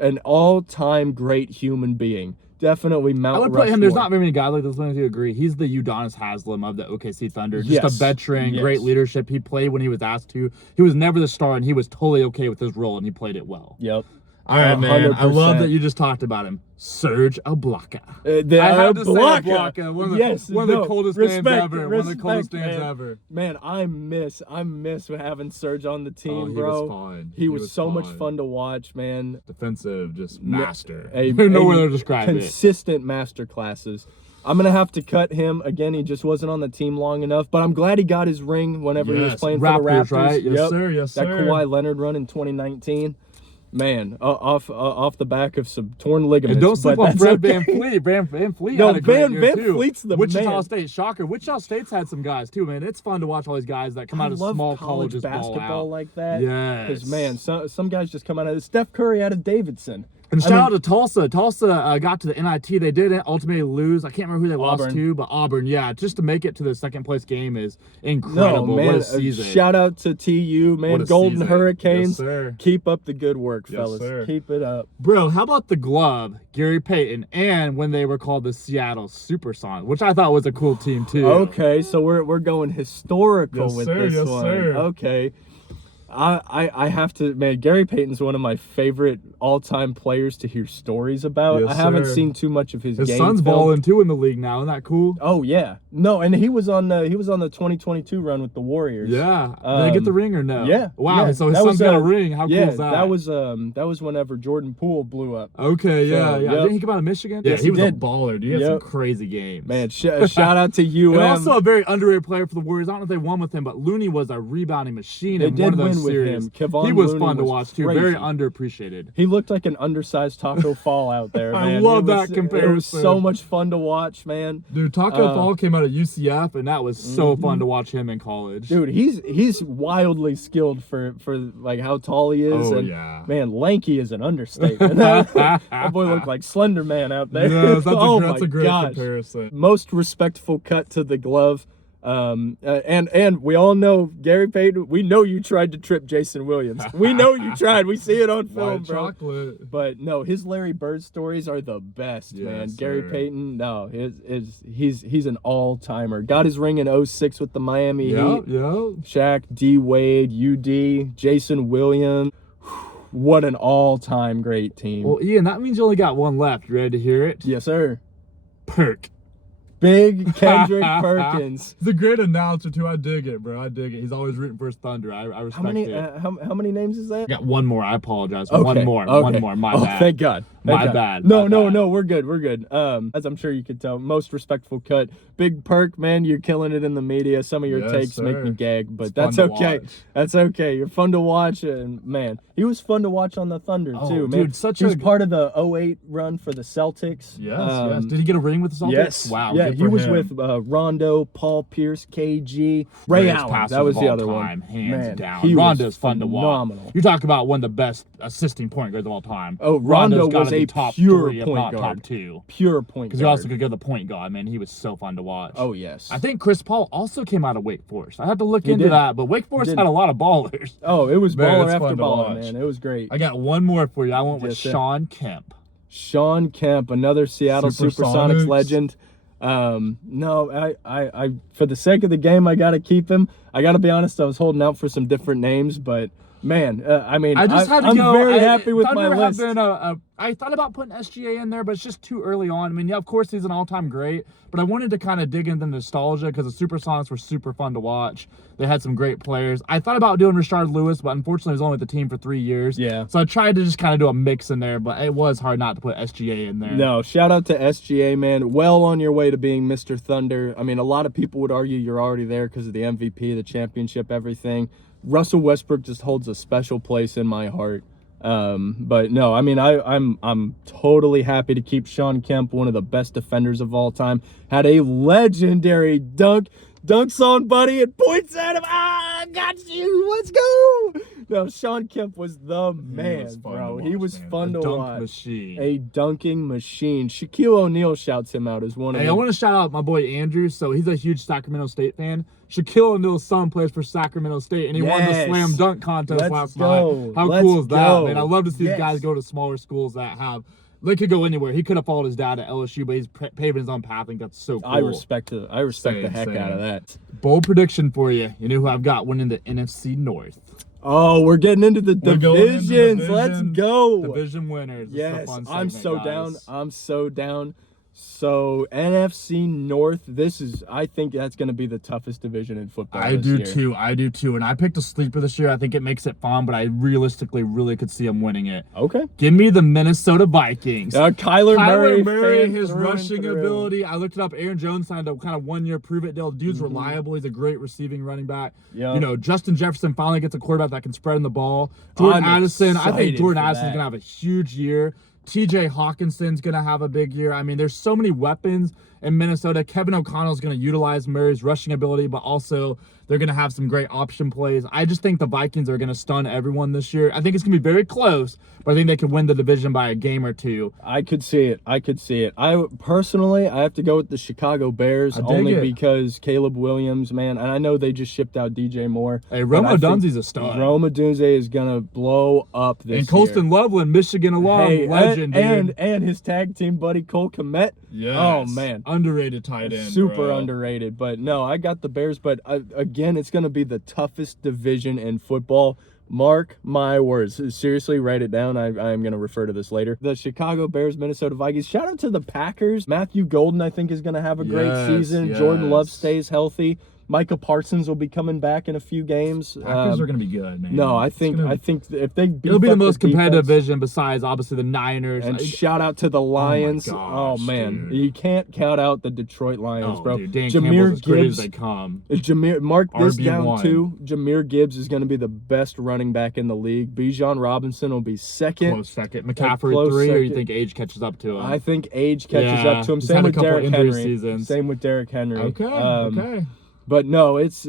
An all-time great human being. Definitely Mount I would put him. There's not very many guys like this. Let me agree. He's the Udonis Haslem of the OKC Thunder. Just a veteran, great leadership. He played when he was asked to. He was never the star, and he was totally okay with his role, and he played it well. Yep. All right, man. I love 100%. that you just talked about him. Serge Ibaka. I had to say Ibaka. One of the coldest fans ever. One of the coldest fans man. ever. Man, I miss having Serge on the team, He bro. was fun. He was so much fun to watch, man. Defensive, just master. A No way to describe it. Consistent master classes. I'm going to have to cut him. Again, he just wasn't on the team long enough. But I'm glad he got his ring whenever he was playing for the Raptors. Right? Yes, sir. Yes, sir. That Kawhi Leonard run in 2019. Man, off the back of some torn ligaments. And don't sleep on Fred VanVleet. VanVleet had a great year, too. VanVleet's the Wichita man. State, shocker. Wichita State's had some guys, too, man. It's fun to watch all these guys that come out of small colleges basketball like that. Yes. Because, man, some guys just come out of... Steph Curry out of Davidson. And shout out to Tulsa. Tulsa got to the NIT. They didn't ultimately lose. I can't remember who they lost to, but Auburn, yeah. Just to make it to the second place game is incredible. No, man, what a season. Shout out to TU, man. Golden season. Hurricanes. Yes, sir. Keep up the good work, Yes, fellas. sir. Keep it up. Bro, how about the glove, Gary Payton, and when they were called the Seattle Supersonics, which I thought was a cool team, too. Okay, so we're going historical with this yes, one. Sir. Okay. I have to, man, Gary Payton's one of my favorite all-time players to hear stories about. Yes, I haven't sir. seen too much of his His game son's film. balling too in the league now. Isn't that cool? Oh yeah, no, and he was on the 2022 run with the Warriors. Yeah. Did they get the ring or no? Yeah. Wow. Yeah. So his That son's was, got a ring. How yeah, cool is that? that was whenever Jordan Poole blew up. Okay. Yeah. So, Yeah. yep. Didn't he come out of Michigan? Yes, yeah. He was did. a baller, dude. He had some crazy games. Man, shout out to UM. And also a very underrated player for the Warriors. I don't know if they won with him, but Looney was a rebounding machine in one of those series. With him. He was Looney fun to was watch too. crazy. Very underappreciated. He looked like an undersized Taco Fall out there, man. I love that comparison. It was so much fun to watch, man. Dude, Taco Fall came out of UCF, and that was so fun to watch him in college. Dude, he's wildly skilled for like how tall he is. Oh, and yeah. Man, lanky is an understatement. That boy looked like Slender Man out there. Yes, Oh that's my a great gosh. comparison. Most respectful cut to the glove. And we all know Gary Payton. We know you tried to trip Jason Williams. We know you tried. We see it on film, White bro. chocolate. But no, his Larry Bird stories are the best, man. Yes, Gary sir. Payton, no, he's an all-timer. Got his ring in 06 with the Miami Heat. Yeah. Shaq, D Wade, UD, Jason Williams. What an all-time great team. Well, Ian, that means you only got one left. You ready to hear it? Yes, sir. Perk. Big Kendrick Perkins. He's a great announcer too. I dig it, bro. I dig it. He's always rooting for his Thunder. I respect it. How many names is that? I got one more. I apologize. Okay, One more. My bad. Thank God. My bad. No, we're good. We're good. As I'm sure you could tell, most respectful cut. Big Perk, man, you're killing it in the media. Some of your Yes, takes make me sir. gag, but It's that's fun to okay. watch. That's okay. You're fun to watch, and man, he was fun to watch on the Thunder too, man. Dude, he was part of the 08 run for the Celtics. Yes. Did he get a ring with the Celtics? Yes. Wow. Yeah, good he for was him. with Rondo, Paul Pierce, KG, Ray Greatest Allen. passer That was of the all other time, one. hands Man, down. he Rondo's was fun to watch. phenomenal. You talk about one of the best assisting point guards of all time. Oh, Rondo Rondo's gotta was be a top pure 3, if point not guard. top 2. Pure point Because guard. you also could go the point guard, man. He was so fun to watch. Oh yes. I think Chris Paul also came out of Wake Forest. I had to look He into did. that, but Wake Forest had a lot of ballers. Oh, it was Man, baller it's after fun to baller, watch. man. It was great. I got one more for you. I went with Yes, sir. Sean Kemp. Sean Kemp, another Seattle Supersonics. Supersonics legend. No, I for the sake of the game, I got to keep him. I got to be honest, I was holding out for some different names, but man, I mean, I just had to I'm go. very happy with Thunder my have list. been I thought about putting SGA in there, but it's just too early on. I mean, yeah, of course he's an all-time great, but I wanted to kind of dig into the nostalgia because the Supersonics were super fun to watch. They had some great players. I thought about doing Rashard Lewis, but unfortunately he was only with the team for 3 years. Yeah. So I tried to just kind of do a mix in there, but it was hard not to put SGA in there. No, shout out to SGA, man. Well on your way to being Mr. Thunder. I mean, a lot of people would argue you're already there because of the MVP, the championship, everything. Russell Westbrook just holds a special place in my heart. But no, I mean, I'm totally happy to keep Sean Kemp, one of the best defenders of all time. Had a legendary dunks on Buddy and points at him. I got you. Let's go. No, Sean Kemp was the man, bro. He was fun to watch. Machine. A dunking machine. Shaquille O'Neal shouts him out as one of Hey, them. I want to shout out my boy Andrew. So he's a huge Sacramento State fan. Shaquille O'Neal's son plays for Sacramento State, and he won the Yes. slam dunk contest Let's last go. night. How Let's cool is that, go. man? I love to see these Yes. guys go to smaller schools that have. They could go anywhere. He could have followed his dad at LSU, but he's paving his own path. I think that's so cool. I respect the heck Same. out of that. Bold prediction for you. You know who I've got winning the NFC North? Oh, we're getting into the We're going into divisions. Let's go. Division winners. This is the Yes, fun I'm segment, so guys. down. I'm so down. So NFC North, I think that's going to be the toughest division in football. I this do year. too. I do too. And I picked a sleeper this year. I think it makes it fun, but I realistically really could see him winning it. Okay. Give me the Minnesota Vikings. Kyler Murray, fan his through and rushing through. ability. I looked it up. Aaron Jones signed a kind of 1 year prove it deal. Dude's Mm-hmm. reliable. He's a great receiving running back. Yeah. You know, Justin Jefferson finally gets a quarterback that can spread in the ball. Jordan I'm Addison. I think excited Jordan for Addison's that. gonna have a huge year. TJ Hawkinson's gonna have a big year. I mean, there's so many weapons in Minnesota. Kevin O'Connell's gonna utilize Murray's rushing ability, but also they're gonna have some great option plays. I just think the Vikings are gonna stun everyone this year. I think it's gonna be very close, but I think they could win the division by a game or two. I could see it. I personally have to go with the Chicago Bears I dig only it. because Caleb Williams, man, and I know they just shipped out DJ Moore. Hey, but I Roma think Dunzee's a stud. Roma Dunze is gonna blow up this And Colston year. Loveland, Michigan alum, Hey, legend, dude. and his tag team buddy Cole Kmet. Yes. Oh man, Underrated tight end. super bro. underrated. But no, I got the Bears. But again, it's gonna be the toughest division in football. Mark my words. Seriously, write it down. I am going to refer to this later. The Chicago Bears, Minnesota Vikings. Shout out to the Packers. Matthew Golden, I think, is going to have a great season. Jordan Love stays healthy. Micah Parsons will be coming back in a few games. Packers are going to be good, man. No, I It's think gonna- if they beat it'll be the up most competitive defense, division besides obviously the Niners. and shout out to the Lions. gosh, Man, dude. you can't count out the Detroit Lions, Oh, bro. dude, Dan Jahmyr Campbell's as great as Gibbs. they come. Mark this down RB1. too. Jahmyr Gibbs is going to be the best running back in the league. Bijan Robinson will be second. Close second. McCaffrey close 3, or you second. think age catches up to him? I think age catches Yeah, up to him. he's Same had a with couple Derrick injury Henry. seasons. Same with Derrick Henry. Okay, okay. But no, it's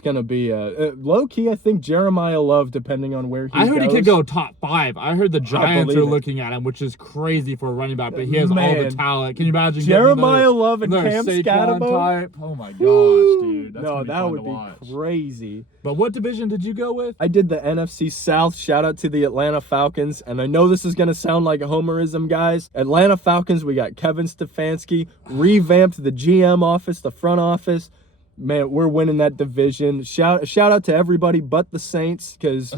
gonna be low key. I think Jeremiah Love, depending on where he I heard he goes. could go top 5. I heard the Giants believe are it. looking at him, which is crazy for a running back, but he has all Man. the talent. Can you imagine Jeremiah Love and another Cam Saquon Scatterbo? type? Oh my gosh, dude. That's No, gonna be that fun would to be watch. crazy. But what division did you go with? I did the NFC South. Shout out to the Atlanta Falcons. And I know this is going to sound like a homerism, guys. Atlanta Falcons, we got Kevin Stefanski, revamped the GM office, the front office. Man, we're winning that division. Shout out to everybody but the Saints because,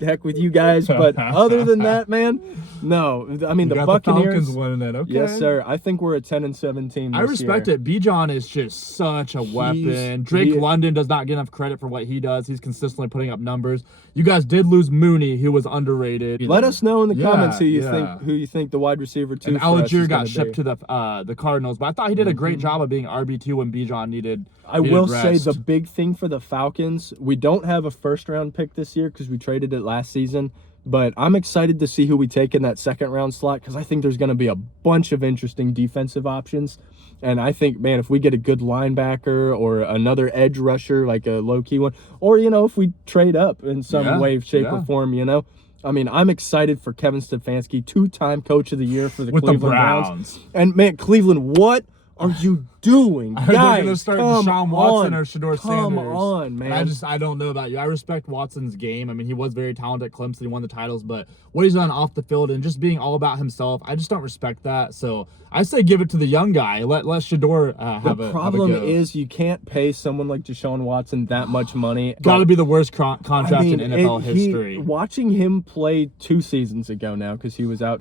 heck with you guys. But other than that, man, no. I mean, You the got Buccaneers. the Falcons winning it. Okay. Yes, sir. I think we're a 10-7 team I this respect year. it. Bijan is just such a weapon. Drake London does not get enough credit for what he does. He's consistently putting up numbers. You guys did lose Mooney, who was underrated. Let us know in the comments who you yeah. think the wide receiver two. And for us Algier is got gonna shipped be. to the Cardinals, but I thought he did a great job of being RB2 when Bijan needed. I will rest. say the big thing for the Falcons, we don't have a first-round pick this year because we traded it last season. But I'm excited to see who we take in that second-round slot because I think there's going to be a bunch of interesting defensive options. And I think, man, if we get a good linebacker or another edge rusher, like a low-key one, or, if we trade up in some way, shape, or form, I mean, I'm excited for Kevin Stefanski, 2-time Coach of the Year for the With the Cleveland Browns. And, man, Cleveland, what are you doing? I heard Guys, they're going to start come Deshaun Watson on. or Shador Come Sanders. on, man. And I don't know about you. I respect Watson's game. I mean, he was very talented at Clemson. He won the titles, but what he's done off the field and just being all about himself, I just don't respect that. So I say give it to the young guy. Let Shador have a The problem have a go. is you can't pay someone like Deshaun Watson that much money. Got to be the worst contract I mean, in NFL history. Watching him play 2 seasons ago now because he was out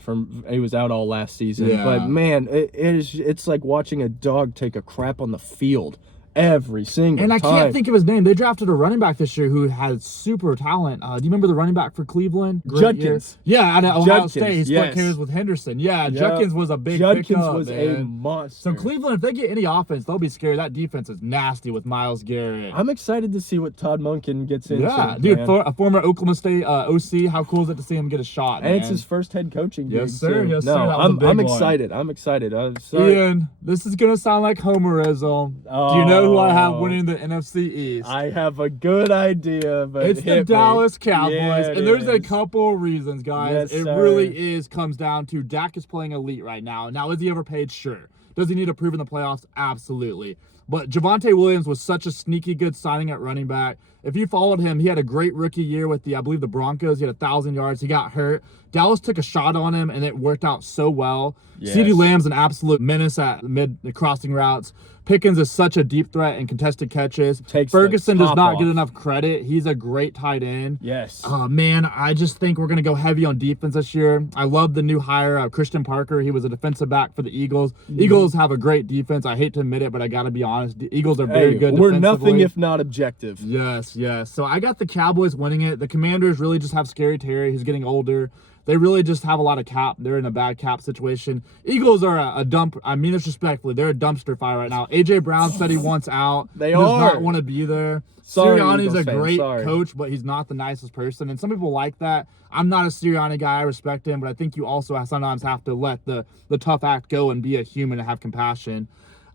all last season. Yeah. But man, it's like watching a dog take a crap on the field every single And I time. can't think of his name. They drafted a running back this year who had super talent. Do you remember the running back for Cleveland? Great Judkins. year. Yeah, out of Ohio Judkins, State. He split yes. carries with Henderson. Yeah, Yep. Judkins was a big Judkins pickup, was man. a monster. So Cleveland, if they get any offense, they'll be scared. That defense is nasty with Myles Garrett. I'm excited to see what Todd Monken gets into. Yeah, dude, man. for a former Oklahoma State OC, how cool is it to see him get a shot, And man? it's his first head coaching gig. Yes, sir. too. Yes, no, sir. That was a big I'm one. excited. I'm excited. Sorry. Ian, this is going to sound like homerism. Do you know who I have winning the NFC East? I have a good idea, but It's the hit me. Dallas Cowboys, Yeah, it and there's a is. couple of reasons, guys. Yes, it sir. really comes down to Dak is playing elite right now. Now, is he overpaid? Sure. Does he need to prove in the playoffs? Absolutely. But Javonte Williams was such a sneaky good signing at running back. If you followed him, he had a great rookie year with I believe the Broncos. He had 1,000 yards. He got hurt. Dallas took a shot on him, and it worked out so well. Yes. CeeDee Lamb's an absolute menace at mid crossing routes. Pickens is such a deep threat in contested catches. Ferguson does not get enough credit. He's a great tight end. Yes. Man, I just think we're going to go heavy on defense this year. I love the new hire, Christian Parker. He was a defensive back for the Eagles. Eagles have a great defense. I hate to admit it, but I got to be honest. The Eagles are very good defensively. We're nothing if not objective. Yes, yes. So I got the Cowboys winning it. The Commanders really just have Scary Terry. He's getting older. They really just have a lot of cap. They're in a bad cap situation. Eagles are a dump. I mean this respectfully. They're a dumpster fire right now. A.J. Brown said he wants out. He does not want to be there. Sorry, Sirianni's Eagles a great coach, but he's not the nicest person. And some people like that. I'm not a Sirianni guy. I respect him, but I think you also sometimes have to let the tough act go and be a human and have compassion.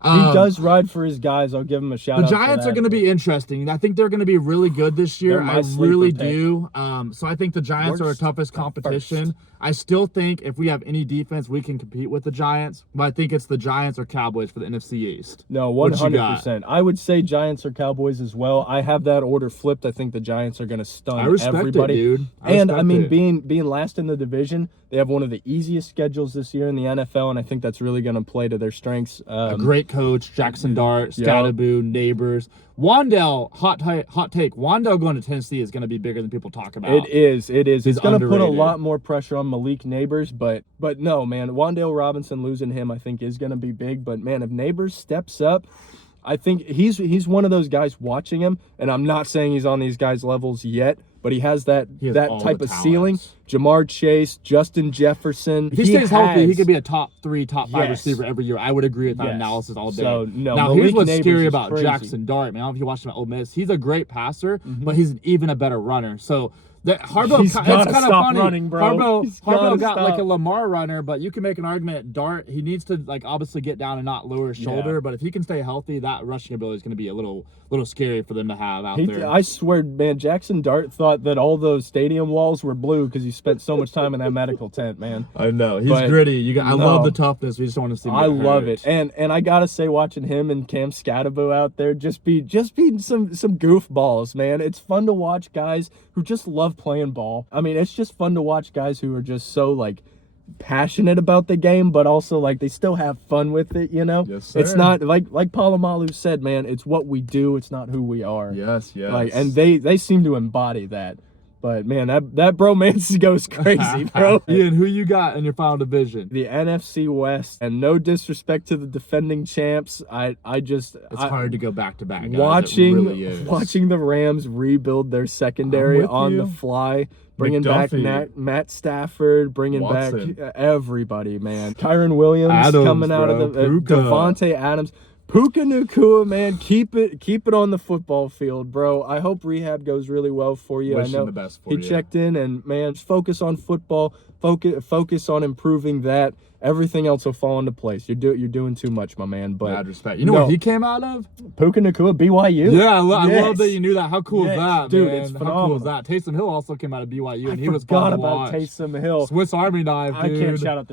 He does ride for his guys. I'll give him a shout out. The Giants are going to be interesting. I think they're going to be really good this year. I really do. So I think the Giants are our toughest competition. I still think if we have any defense, we can compete with the Giants. But I think it's the Giants or Cowboys for the NFC East. No, 100%. I would say Giants or Cowboys as well. I have that order flipped. I think the Giants are going to stun everybody. It, dude. I mean, being last in the division, they have one of the easiest schedules this year in the NFL, and I think that's really going to play to their strengths. A great coach, Jackson Dart, Scatterboo, Neighbors. Wandale, hot take. Wandale going to Tennessee is going to be bigger than people talk about. It is. It's going to put a lot more pressure on Malik Neighbors, but no, man. Wandale Robinson, losing him, I think, is going to be big. But, man, if Neighbors steps up, I think he's one of those guys watching him, and I'm not saying he's on these guys' levels yet, but he has that type of ceiling. Jamar Chase, Justin Jefferson. If he stays healthy, he could be a top 3, top 5 receiver every year. I would agree with that analysis all day. So, no, now, Malik here's what's Neighbors scary about crazy. Jackson Dart, man. I don't know if you watched him at Ole Miss. He's a great passer, but he's even a better runner. So, Harbaugh, it's kind of funny. Running, bro. Harbaugh got like a Lamar runner, but you can make an argument. Dart, he needs to obviously get down and not lower his shoulder. But if he can stay healthy, that rushing ability is going to be a little scary for them to have out there. I swear, man, Jackson Dart thought that all those stadium walls were blue because he spent so much time in that medical tent, man. I know he's gritty. I love the toughness. We just don't want to see him I love it, and I gotta say, watching him and Cam Scatterboo out there just be some goofballs, man. It's fun to watch guys who just love playing ball. I mean, it's just fun to watch guys who are just so passionate about the game, but also they still have fun with it, you know? Yes, sir. It's not like Polamalu said, man, it's what we do, it's not who we are. Yes. And they seem to embody that. But man, that bromance goes crazy, bro. Ian, who you got in your final division? The NFC West, and no disrespect to the defending champs, it's hard to go back to back. Watching the Rams rebuild their secondary on the fly, bringing back Matt Stafford, bringing back everybody, man. Kyron Williams coming out of the Devontae Adams. Puka Nacua, man, keep it on the football field, bro. I hope rehab goes really well for you. Wish I know him the best for he checked in, and man, just focus on football. Focus on improving that. Everything else will fall into place. You're doing too much, my man. But mad respect. You know where he came out of? Puka Nacua, BYU. Yeah, I love that you knew that. How cool is that, dude? Man? It's phenomenal. How cool is that? Taysom Hill also came out of BYU, and he was forgot fun to about watch. Taysom Hill. Swiss Army knife, dude. I can't shout out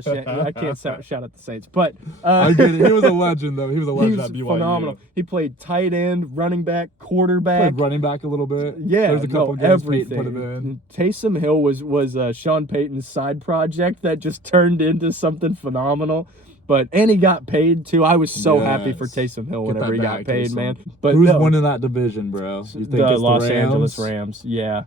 the Saints, but I get it. He was a legend, though. He was a legend at BYU. Phenomenal. He played tight end, running back, quarterback. Played running back a little bit. Yeah, there's a couple games Peyton put him in. Taysom Hill was Sean Payton's side project that just turned into something phenomenal. And he got paid too. I was so happy for Taysom Hill whenever he got paid, Taysom. man. But who's winning that division, bro? You think the it's Los the Rams? Angeles Rams? Yeah.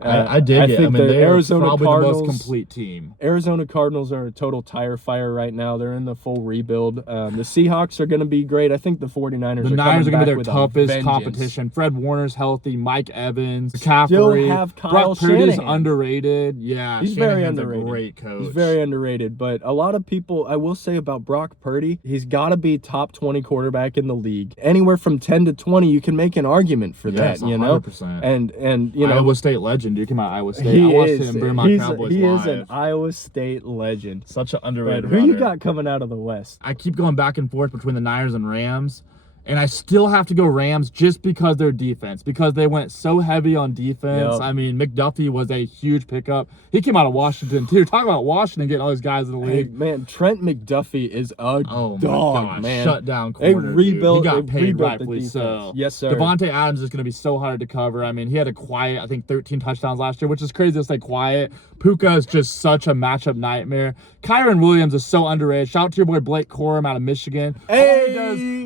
I dig it. I think they're Arizona probably Cardinals, the most complete team. Arizona Cardinals are a total tire fire right now. They're in the full rebuild. The Seahawks are going to be great. I think the 49ers The Niners are going to be their toughest competition. Fred Warner's healthy. Mike Evans. McCaffrey. Still have Kyle Brock Purdy's Shanahan. underrated. Yeah, he's very underrated. A great coach. He's very underrated. But a lot of people, I will say about Brock Purdy, he's got to be top 20 quarterback in the league. Anywhere from 10 to 20, you can make an argument for that, you know? 100%. And you know, Iowa State legend. You came out of Iowa State. I watched him bring my Cowboys He live. is an Iowa State legend. Such an underrated But who runner. you got coming out of the West? I keep going back and forth between the Niners and Rams. And I still have to go Rams just because their defense, because they went so heavy on defense. Yep. I mean, McDuffie was a huge pickup. He came out of Washington, too. Talk about Washington getting all these guys in the league. Hey, man, Trent McDuffie is a dog, gosh, man. Shut down corner, They rebuilt. He got they paid rebuilt rightfully the so. Yes, sir. Devontae Adams is going to be so hard to cover. I mean, he had a quiet, I think, 13 touchdowns last year, which is crazy to say quiet. Puka is just such a matchup nightmare. Kyron Williams is so underrated. Shout out to your boy Blake Corum out of Michigan. Hey,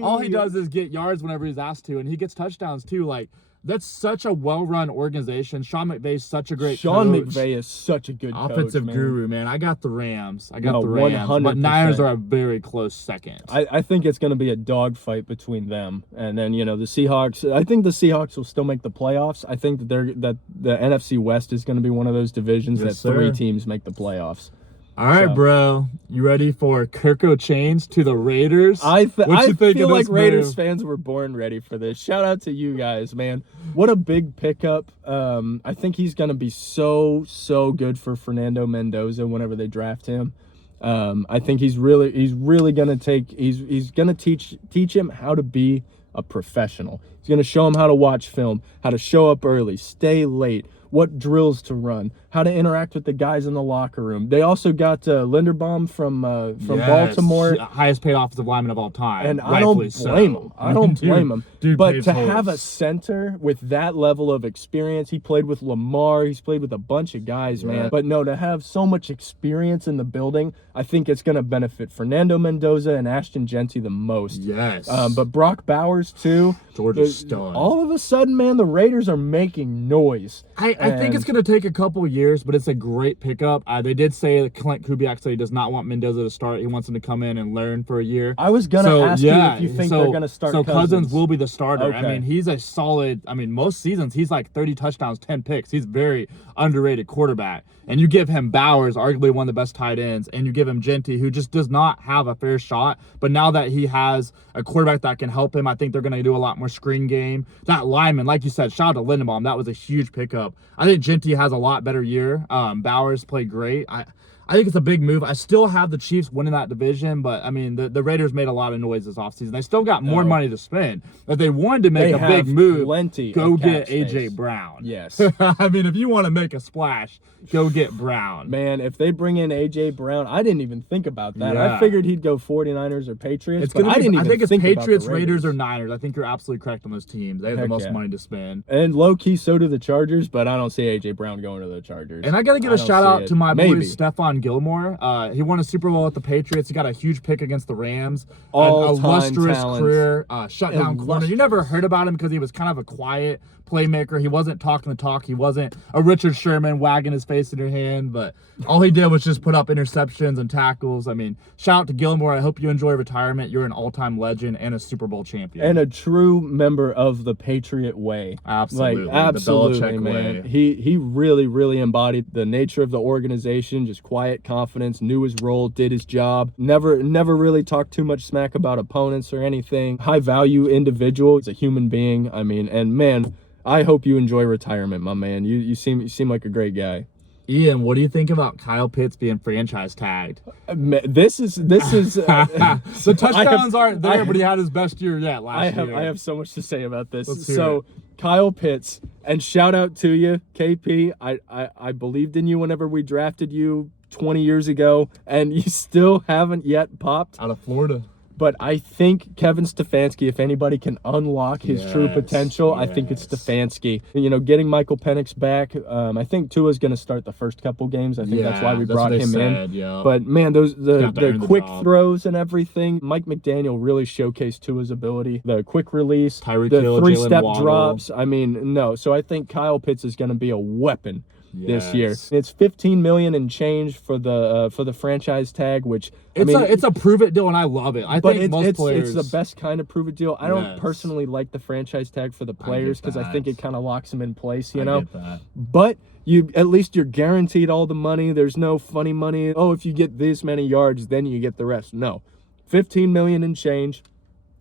all he does is get yards whenever he's asked to, and he gets touchdowns too. Like, that's such a well-run organization. Sean McVay's such a great coach. McVay is such a good offensive coach, guru, man. I got the Rams. But 100%. Niners are a very close second. I think it's going to be a dogfight between them, and then the Seahawks. I think the Seahawks will still make the playoffs. I think that the NFC West is going to be one of those divisions that three teams make the playoffs. All right, bro. You ready for Kirk change to the Raiders? I feel like Raiders fans were born ready for this. Shout out to you guys, man. What a big pickup. I think he's going to be so good for Fernando Mendoza whenever they draft him. I think he's really going to teach him how to be a professional. He's going to show him how to watch film, how to show up early, stay late, what drills to run, how to interact with the guys in the locker room. They also got Linderbaum from Baltimore. Highest paid offensive lineman of all time. And I don't blame him. I don't blame him. But to have a center with that level of experience, he played with Lamar, he's played with a bunch of guys, man. But no, to have so much experience in the building, I think it's going to benefit Fernando Mendoza and Ashton Genty the most. Yes. But Brock Bowers, too. Georgia's stud. All of a sudden, man, the Raiders are making noise. I think it's going to take a couple years, but it's a great pickup. They did say that Clint Kubiak said he does not want Mendoza to start. He wants him to come in and learn for a year. I was going to ask you if you think they're going to start So Cousins will be the starter. Okay. I mean, he's a solid, most seasons he's like 30 touchdowns, 10 picks. He's very underrated quarterback. And you give him Bowers, arguably one of the best tight ends, and you give him Genty, who just does not have a fair shot. But now that he has a quarterback that can help him, I think they're going to do a lot more screen game. That lineman, like you said, shout out to Linderbaum. That was a huge pickup. I think Genty has a lot better year. Bowers played great. I think it's a big move. I still have the Chiefs winning that division, but, the Raiders made a lot of noise this offseason. They still got more money to spend. If they wanted to make a big move, go get A.J. Brown. Yes. If you want to make a splash, go get Brown. Man, if they bring in A.J. Brown, I didn't even think about that. Yeah. I figured he'd go 49ers or Patriots, I think it's Patriots, Raiders, or Niners. I think you're absolutely correct on those teams. They have the most money to spend. And low-key, so do the Chargers, but I don't see A.J. Brown going to the Chargers. And I got to give a shout-out to my boy, Stephon Gilmore. He won a Super Bowl with the Patriots. He got a huge pick against the Rams. An illustrious career, shutdown corner. You never heard about him because he was kind of a quiet playmaker. He wasn't talking the talk. He wasn't a Richard Sherman wagging his face in your hand, but all he did was just put up interceptions and tackles. Shout out to Gilmore. I hope you enjoy retirement. You're an all-time legend and a Super Bowl champion. And a true member of the Patriot way. Absolutely. Absolutely, the Belichick man. way. He really embodied the nature of the organization, just quiet confidence, knew his role, did his job. Never really talked too much smack about opponents or anything. High-value individual. He's a human being. And man, I hope you enjoy retirement, my man. You seem like a great guy. Ian, what do you think about Kyle Pitts being franchise tagged? This is the touchdowns aren't there, but he had his best year yet last year. I have so much to say about this. Let's hear it. Kyle Pitts, and shout out to you, KP. I believed in you whenever we drafted you 20 years ago, and you still haven't yet popped. Out of Florida. But I think Kevin Stefanski, if anybody can unlock his true potential, I think it's Stefanski. Getting Michael Penix back, I think Tua's going to start the first couple games. I think that's why we brought him in. Yeah. But, man, the quick throws and everything, Mike McDaniel really showcased Tua's ability. The quick release, the 3-step drops. So I think Kyle Pitts is going to be a weapon this year. It's $15 million and change for the franchise tag, which it's a prove it deal, and I love it. I think most players, it's the best kind of prove it deal. I don't personally like the franchise tag for the players because I think it kind of locks them in place, I get that. But at least you're guaranteed all the money. There's no funny money. Oh, if you get this many yards, then you get the rest. No, $15 million and change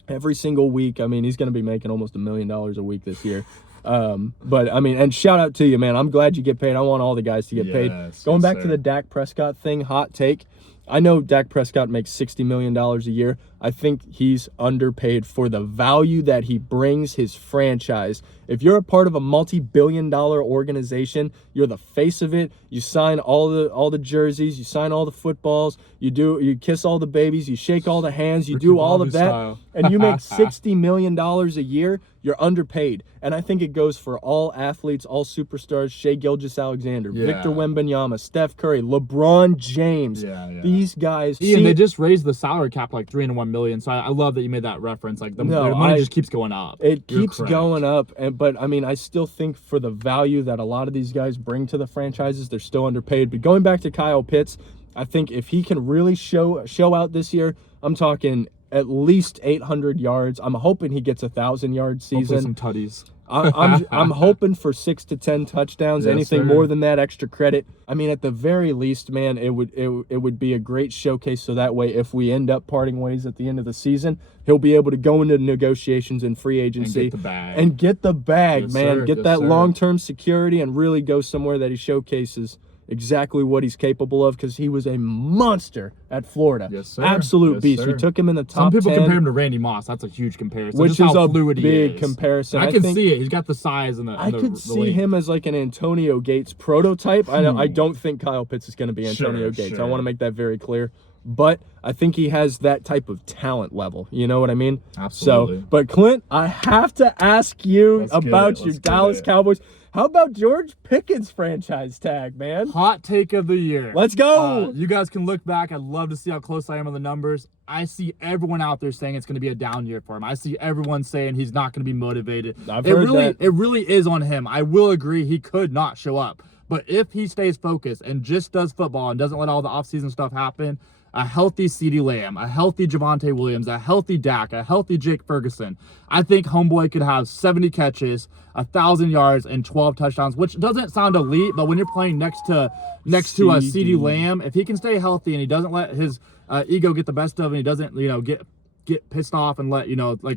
every single week. He's going to be making almost $1 million a week this year. And shout out to you, man. I'm glad you get paid. I want all the guys to get paid. Going back to the Dak Prescott thing, hot take. I know Dak Prescott makes $60 million a year. I think he's underpaid for the value that he brings his franchise. If you're a part of a multi-billion-dollar organization, you're the face of it. You sign all the jerseys, you sign all the footballs, you kiss all the babies, you shake all the hands, you do all of that, and you make $60 million a year. You're underpaid. And I think it goes for all athletes, all superstars, Shai Gilgeous-Alexander, Victor Wembanyama, Steph Curry, LeBron James. These guys. Ian, they just raised the salary cap like $3 and $1 million. So I love that you made that reference. Like the No, money just keeps going up. It You're keeps correct. going up, but I mean, I still think for the value that a lot of these guys bring to the franchises, they're still underpaid. But going back to Kyle Pitts, I think if he can really show out this year, I'm talking at least 800 yards. I'm hoping he gets 1,000-yard season. Hopefully some tutties. I'm hoping for 6 to 10 touchdowns. Yes, Anything sir. more than that, extra credit. I mean, at the very least, man, it would be a great showcase. So that way, if we end up parting ways at the end of the season, he'll be able to go into negotiations and free agency and get the bag. Yes, Yes, man. sir. Get Yes, that sir. long-term security and really go somewhere that he showcases exactly what he's capable of, because he was a monster at Florida. Yes, sir. Absolute Yes, beast. sir. We took him in the top Some people 10, compare him to Randy Moss. That's a huge comparison. which Just is how a fluid he big is. comparison. I I can think see it. He's got the size and the. I could see him as like an Antonio Gates prototype. I don't think Kyle Pitts is going to be Antonio Gates. I want to make that very clear. But I think he has that type of talent level. You know what I mean? Absolutely. So, but Clint, I have to ask you Let's get about it. your Let's get Dallas it. Cowboys. How about George Pickens franchise tag, man? Hot take of the year. Let's go. You guys can look back. I'd love to see how close I am on the numbers. I see everyone out there saying it's going to be a down year for him. I see everyone saying he's not going to be motivated. I've heard that. It really is on him. I will agree he could not show up. But if he stays focused and just does football and doesn't let all the offseason stuff happen, a healthy CeeDee Lamb, a healthy Javonte Williams, a healthy Dak, a healthy Jake Ferguson, I think homeboy could have 70 catches, 1,000 yards, and 12 touchdowns, which doesn't sound elite, but when you're playing next to a CeeDee Lamb, if he can stay healthy and he doesn't let his ego get the best of him, he doesn't, get pissed off and let,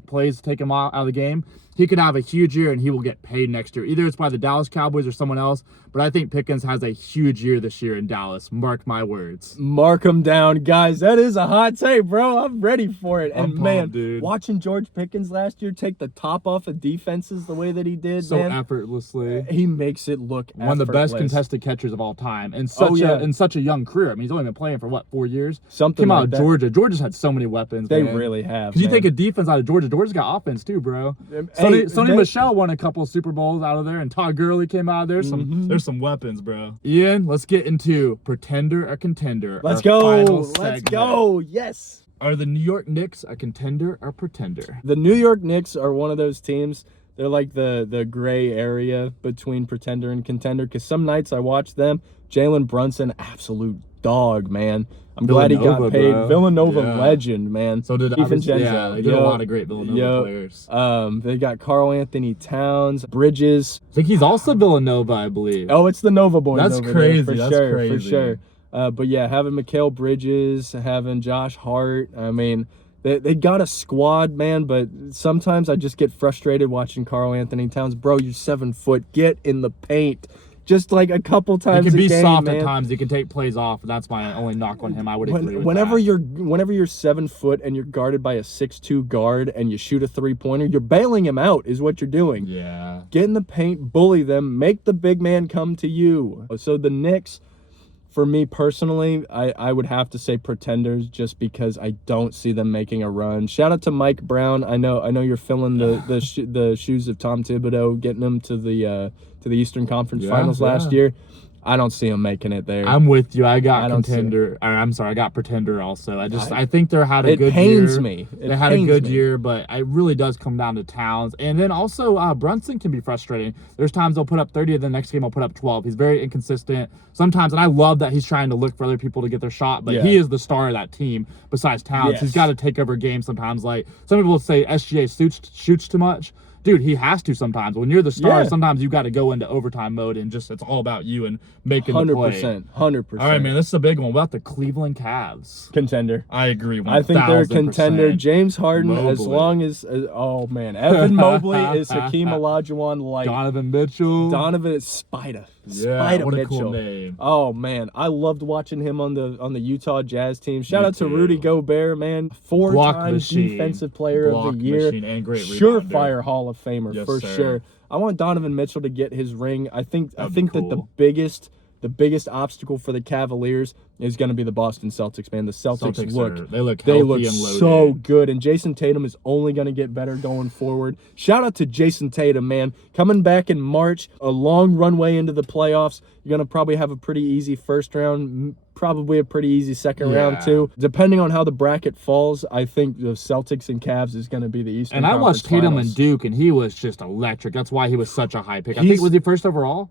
plays take him out of the game, he could have a huge year and he will get paid next year. Either it's by the Dallas Cowboys or someone else, but I think Pickens has a huge year this year in Dallas. Mark my words. Mark him down, guys. That is a hot take, bro. I'm ready for it. I'm And man, pumped, dude. watching George Pickens last year take the top off of defenses the way that he did, So man, effortlessly. he makes it look One of the best effortless. contested catchers of all time, and yeah. in such a young career. I mean, he's only been playing for 4 years. Something Came like out of that. Georgia. Georgia's had so many weapons. They man. really have. Because you man. take a defense out of Georgia. Georgia's got offense too, bro. Hey, Sonny Michel won a couple of Super Bowls out of there, and Todd Gurley came out of there. There's some weapons, bro. Ian, let's get into pretender or contender. Let's our go. final Let's segment. go. Yes. Are the New York Knicks a contender or pretender? The New York Knicks are one of those teams. They're like the gray area between pretender and contender, because some nights I watch them. Jalen Brunson, absolute dog, man. I'm glad he got Villanova, paid. bro. Vinova Yeah. legend, man. So did DiVincenzo. Yeah, they did a lot of great Villanova players. They got Karl Anthony Towns, Bridges. I think he's also Villanova, I believe. Oh, it's the Nova boys. That's over crazy. There, for That's sure, crazy. For sure. But yeah, having Mikal Bridges, having Josh Hart. I mean, they got a squad, man. But sometimes I just get frustrated watching Karl Anthony Towns. Bro, you're 7 foot. Get in the paint. Just like a couple times. He can be a game, soft man. at times. He can take plays off. That's my only knock on him. I would agree with Whenever that. whenever you're 7 foot and you're guarded by a 6'2" guard and you shoot a 3-pointer, you're bailing him out. Is what you're doing. Yeah. Get in the paint, bully them, make the big man come to you. So the Knicks, for me personally, I would have to say pretenders, just because I don't see them making a run. Shout out to Mike Brown. I know you're filling the shoes of Tom Thibodeau, getting them to the Eastern Conference Finals last year. I don't see them making it there. I'm with you. I got don't see contender. Or, I'm sorry, I got pretender also. I think they had a it good pains year. me. It They had a pains good me. year, but it really does come down to Towns. And then also Brunson can be frustrating. There's times they'll put up 30, and the next game he'll put up 12. He's very inconsistent sometimes, and I love that he's trying to look for other people to get their shot, but he is the star of that team besides Towns. Yes. He's got to take over games sometimes. Like some people say SGA shoots too much. Dude, he has to sometimes. When you're the star, sometimes you got to go into overtime mode and just it's all about you and making the play. 100%. All right, man, this is a big one. What about the Cleveland Cavs? Contender. I agree. 1000%. I think they're a contender. James Harden, as Mobley. long as oh man, Evan Mobley is Hakeem Olajuwon like Donovan Mitchell. Donovan is Spider. Yeah, Spider what a Mitchell. cool name. Oh man, I loved watching him on the Utah Jazz team. Shout Me out to too. Rudy Gobert, man, Block 4-time machine. defensive player Block of the year, machine and great rebounder. surefire Hall of Famer Yes, for sir. sure. I want Donovan Mitchell to get his ring. I think That'd be that the cool. The biggest obstacle for the Cavaliers is going to be the Boston Celtics, man. The Celtics look healthy and loaded. So good, and Jason Tatum is only going to get better going forward. Shout out to Jason Tatum, man. Coming back in March, a long runway into the playoffs. You're going to probably have a pretty easy first round, probably a pretty easy second round too. Depending on how the bracket falls, I think the Celtics and Cavs is going to be the Eastern And I Conference watched Tatum Finals. and Duke, and he was just electric. That's why he was such a high pick. I think, was he first overall?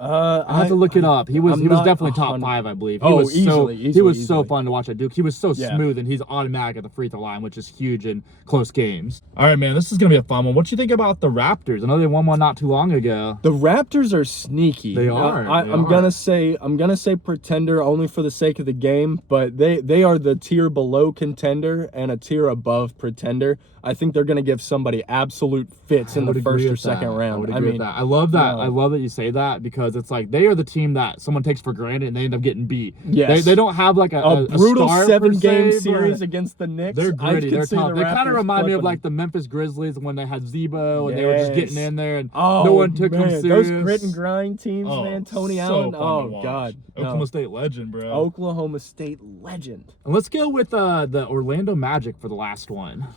I have to look it up. He was definitely top 5, I believe. He was so fun to watch at Duke. He was so smooth, and he's automatic at the free throw line, which is huge in close games. All right, man, this is gonna be a fun one. What you think about the Raptors? I know they won one not too long ago. The Raptors are sneaky. They are. I'm gonna say pretender only for the sake of the game, but they are the tier below contender and a tier above pretender. I think they're gonna give somebody absolute fits in the first or second round. I would agree with that. I love that. I love that you say that, because it's like they are the team that someone takes for granted and they end up getting beat. Yes. They don't have like a brutal star 7-game per se, series against the Knicks. They're gritty. They're tough. They kind of remind me of like the the Memphis Grizzlies when they had Zebo and they were just getting in there and no no one took them serious. Those grit and grind teams, man. Tony Allen. Oh, God. Oklahoma State legend, bro. Oklahoma State legend. And let's go with the Orlando Magic for the last one.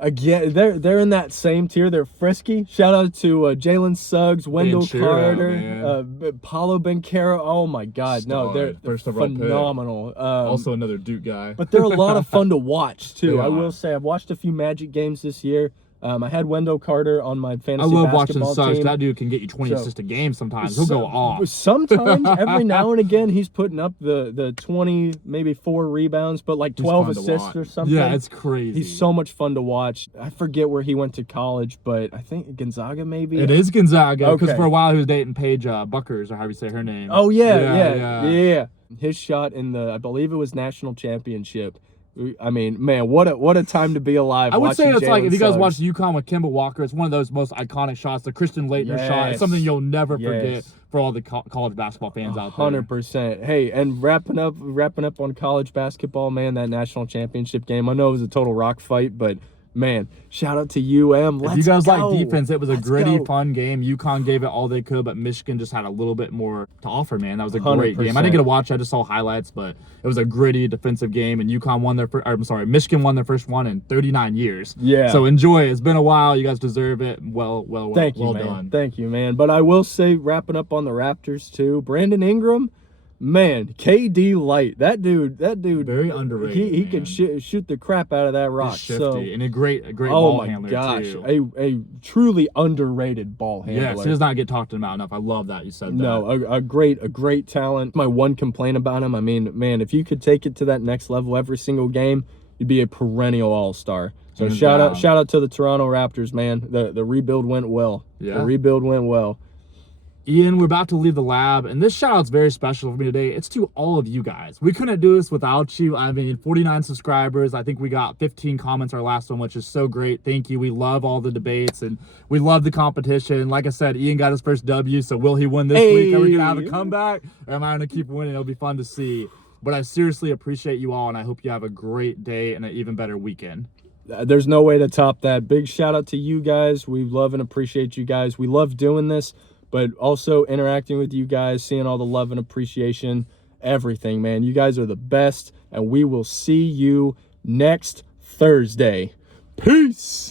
Again, they're in that same tier. They're frisky. Shout out to Jalen Suggs, Wendell Carter, Paulo Banchero. Oh my God, no, they're phenomenal. Also another Duke guy. But they're a lot of fun to watch too. I will say, I've watched a few Magic games this year. I had Wendell Carter on my fantasy basketball team. I love watching Suggs. That dude can get you 20 assists a game sometimes. He'll go off. Sometimes, every now and again, he's putting up the 20, maybe 4 rebounds, but like 12 assists or something. Yeah, it's crazy. He's so much fun to watch. I forget where he went to college, but I think Gonzaga maybe? It is Gonzaga, because for a while he was dating Paige Buckers, or however you say her name. Oh, yeah. His shot in I believe it was national championship. I mean, man, what a time to be alive. I would say it's Jalen like, if you guys Suggs. watch UConn with Kemba Walker, it's one of those most iconic shots, the Christian Laettner shot. It's something you'll never forget for all the college basketball fans out there. 100%. Hey, and wrapping up on college basketball, man, that national championship game. I know it was a total rock fight, but man, shout out to UM. If you guys like defense, it was a gritty, fun game. UConn gave it all they could, but Michigan just had a little bit more to offer, man. That was a great game. I didn't get to watch. I just saw highlights, but it was a gritty defensive game, and Michigan won their first one in 39 years. Yeah. So enjoy it. It's been a while. You guys deserve it. Well done. Thank you, man. But I will say, wrapping up on the Raptors too, Brandon Ingram, man, KD light. That dude very underrated. He can shoot the crap out of that rock. And a great ball handler too. A truly underrated ball handler. Yes, he does not get talked about enough. I love that you said that. No, a great talent. My one complaint about him, I mean, man, if you could take it to that next level every single game, you'd be a perennial all-star. So shout out to the Toronto Raptors, man. The rebuild went well. Yeah. The rebuild went well. Ian, we're about to leave the lab, and this shout-out's very special for me today. It's to all of you guys. We couldn't do this without you. I mean, 49 subscribers. I think we got 15 comments our last one, which is so great. Thank you. We love all the debates, and we love the competition. Like I said, Ian got his first W, so will he win this week? Are we going to have a comeback, or am I going to keep winning? It'll be fun to see. But I seriously appreciate you all, and I hope you have a great day and an even better weekend. There's no way to top that. Big shout-out to you guys. We love and appreciate you guys. We love doing this, but also interacting with you guys, seeing all the love and appreciation, everything, man. You guys are the best, and we will see you next Thursday. Peace!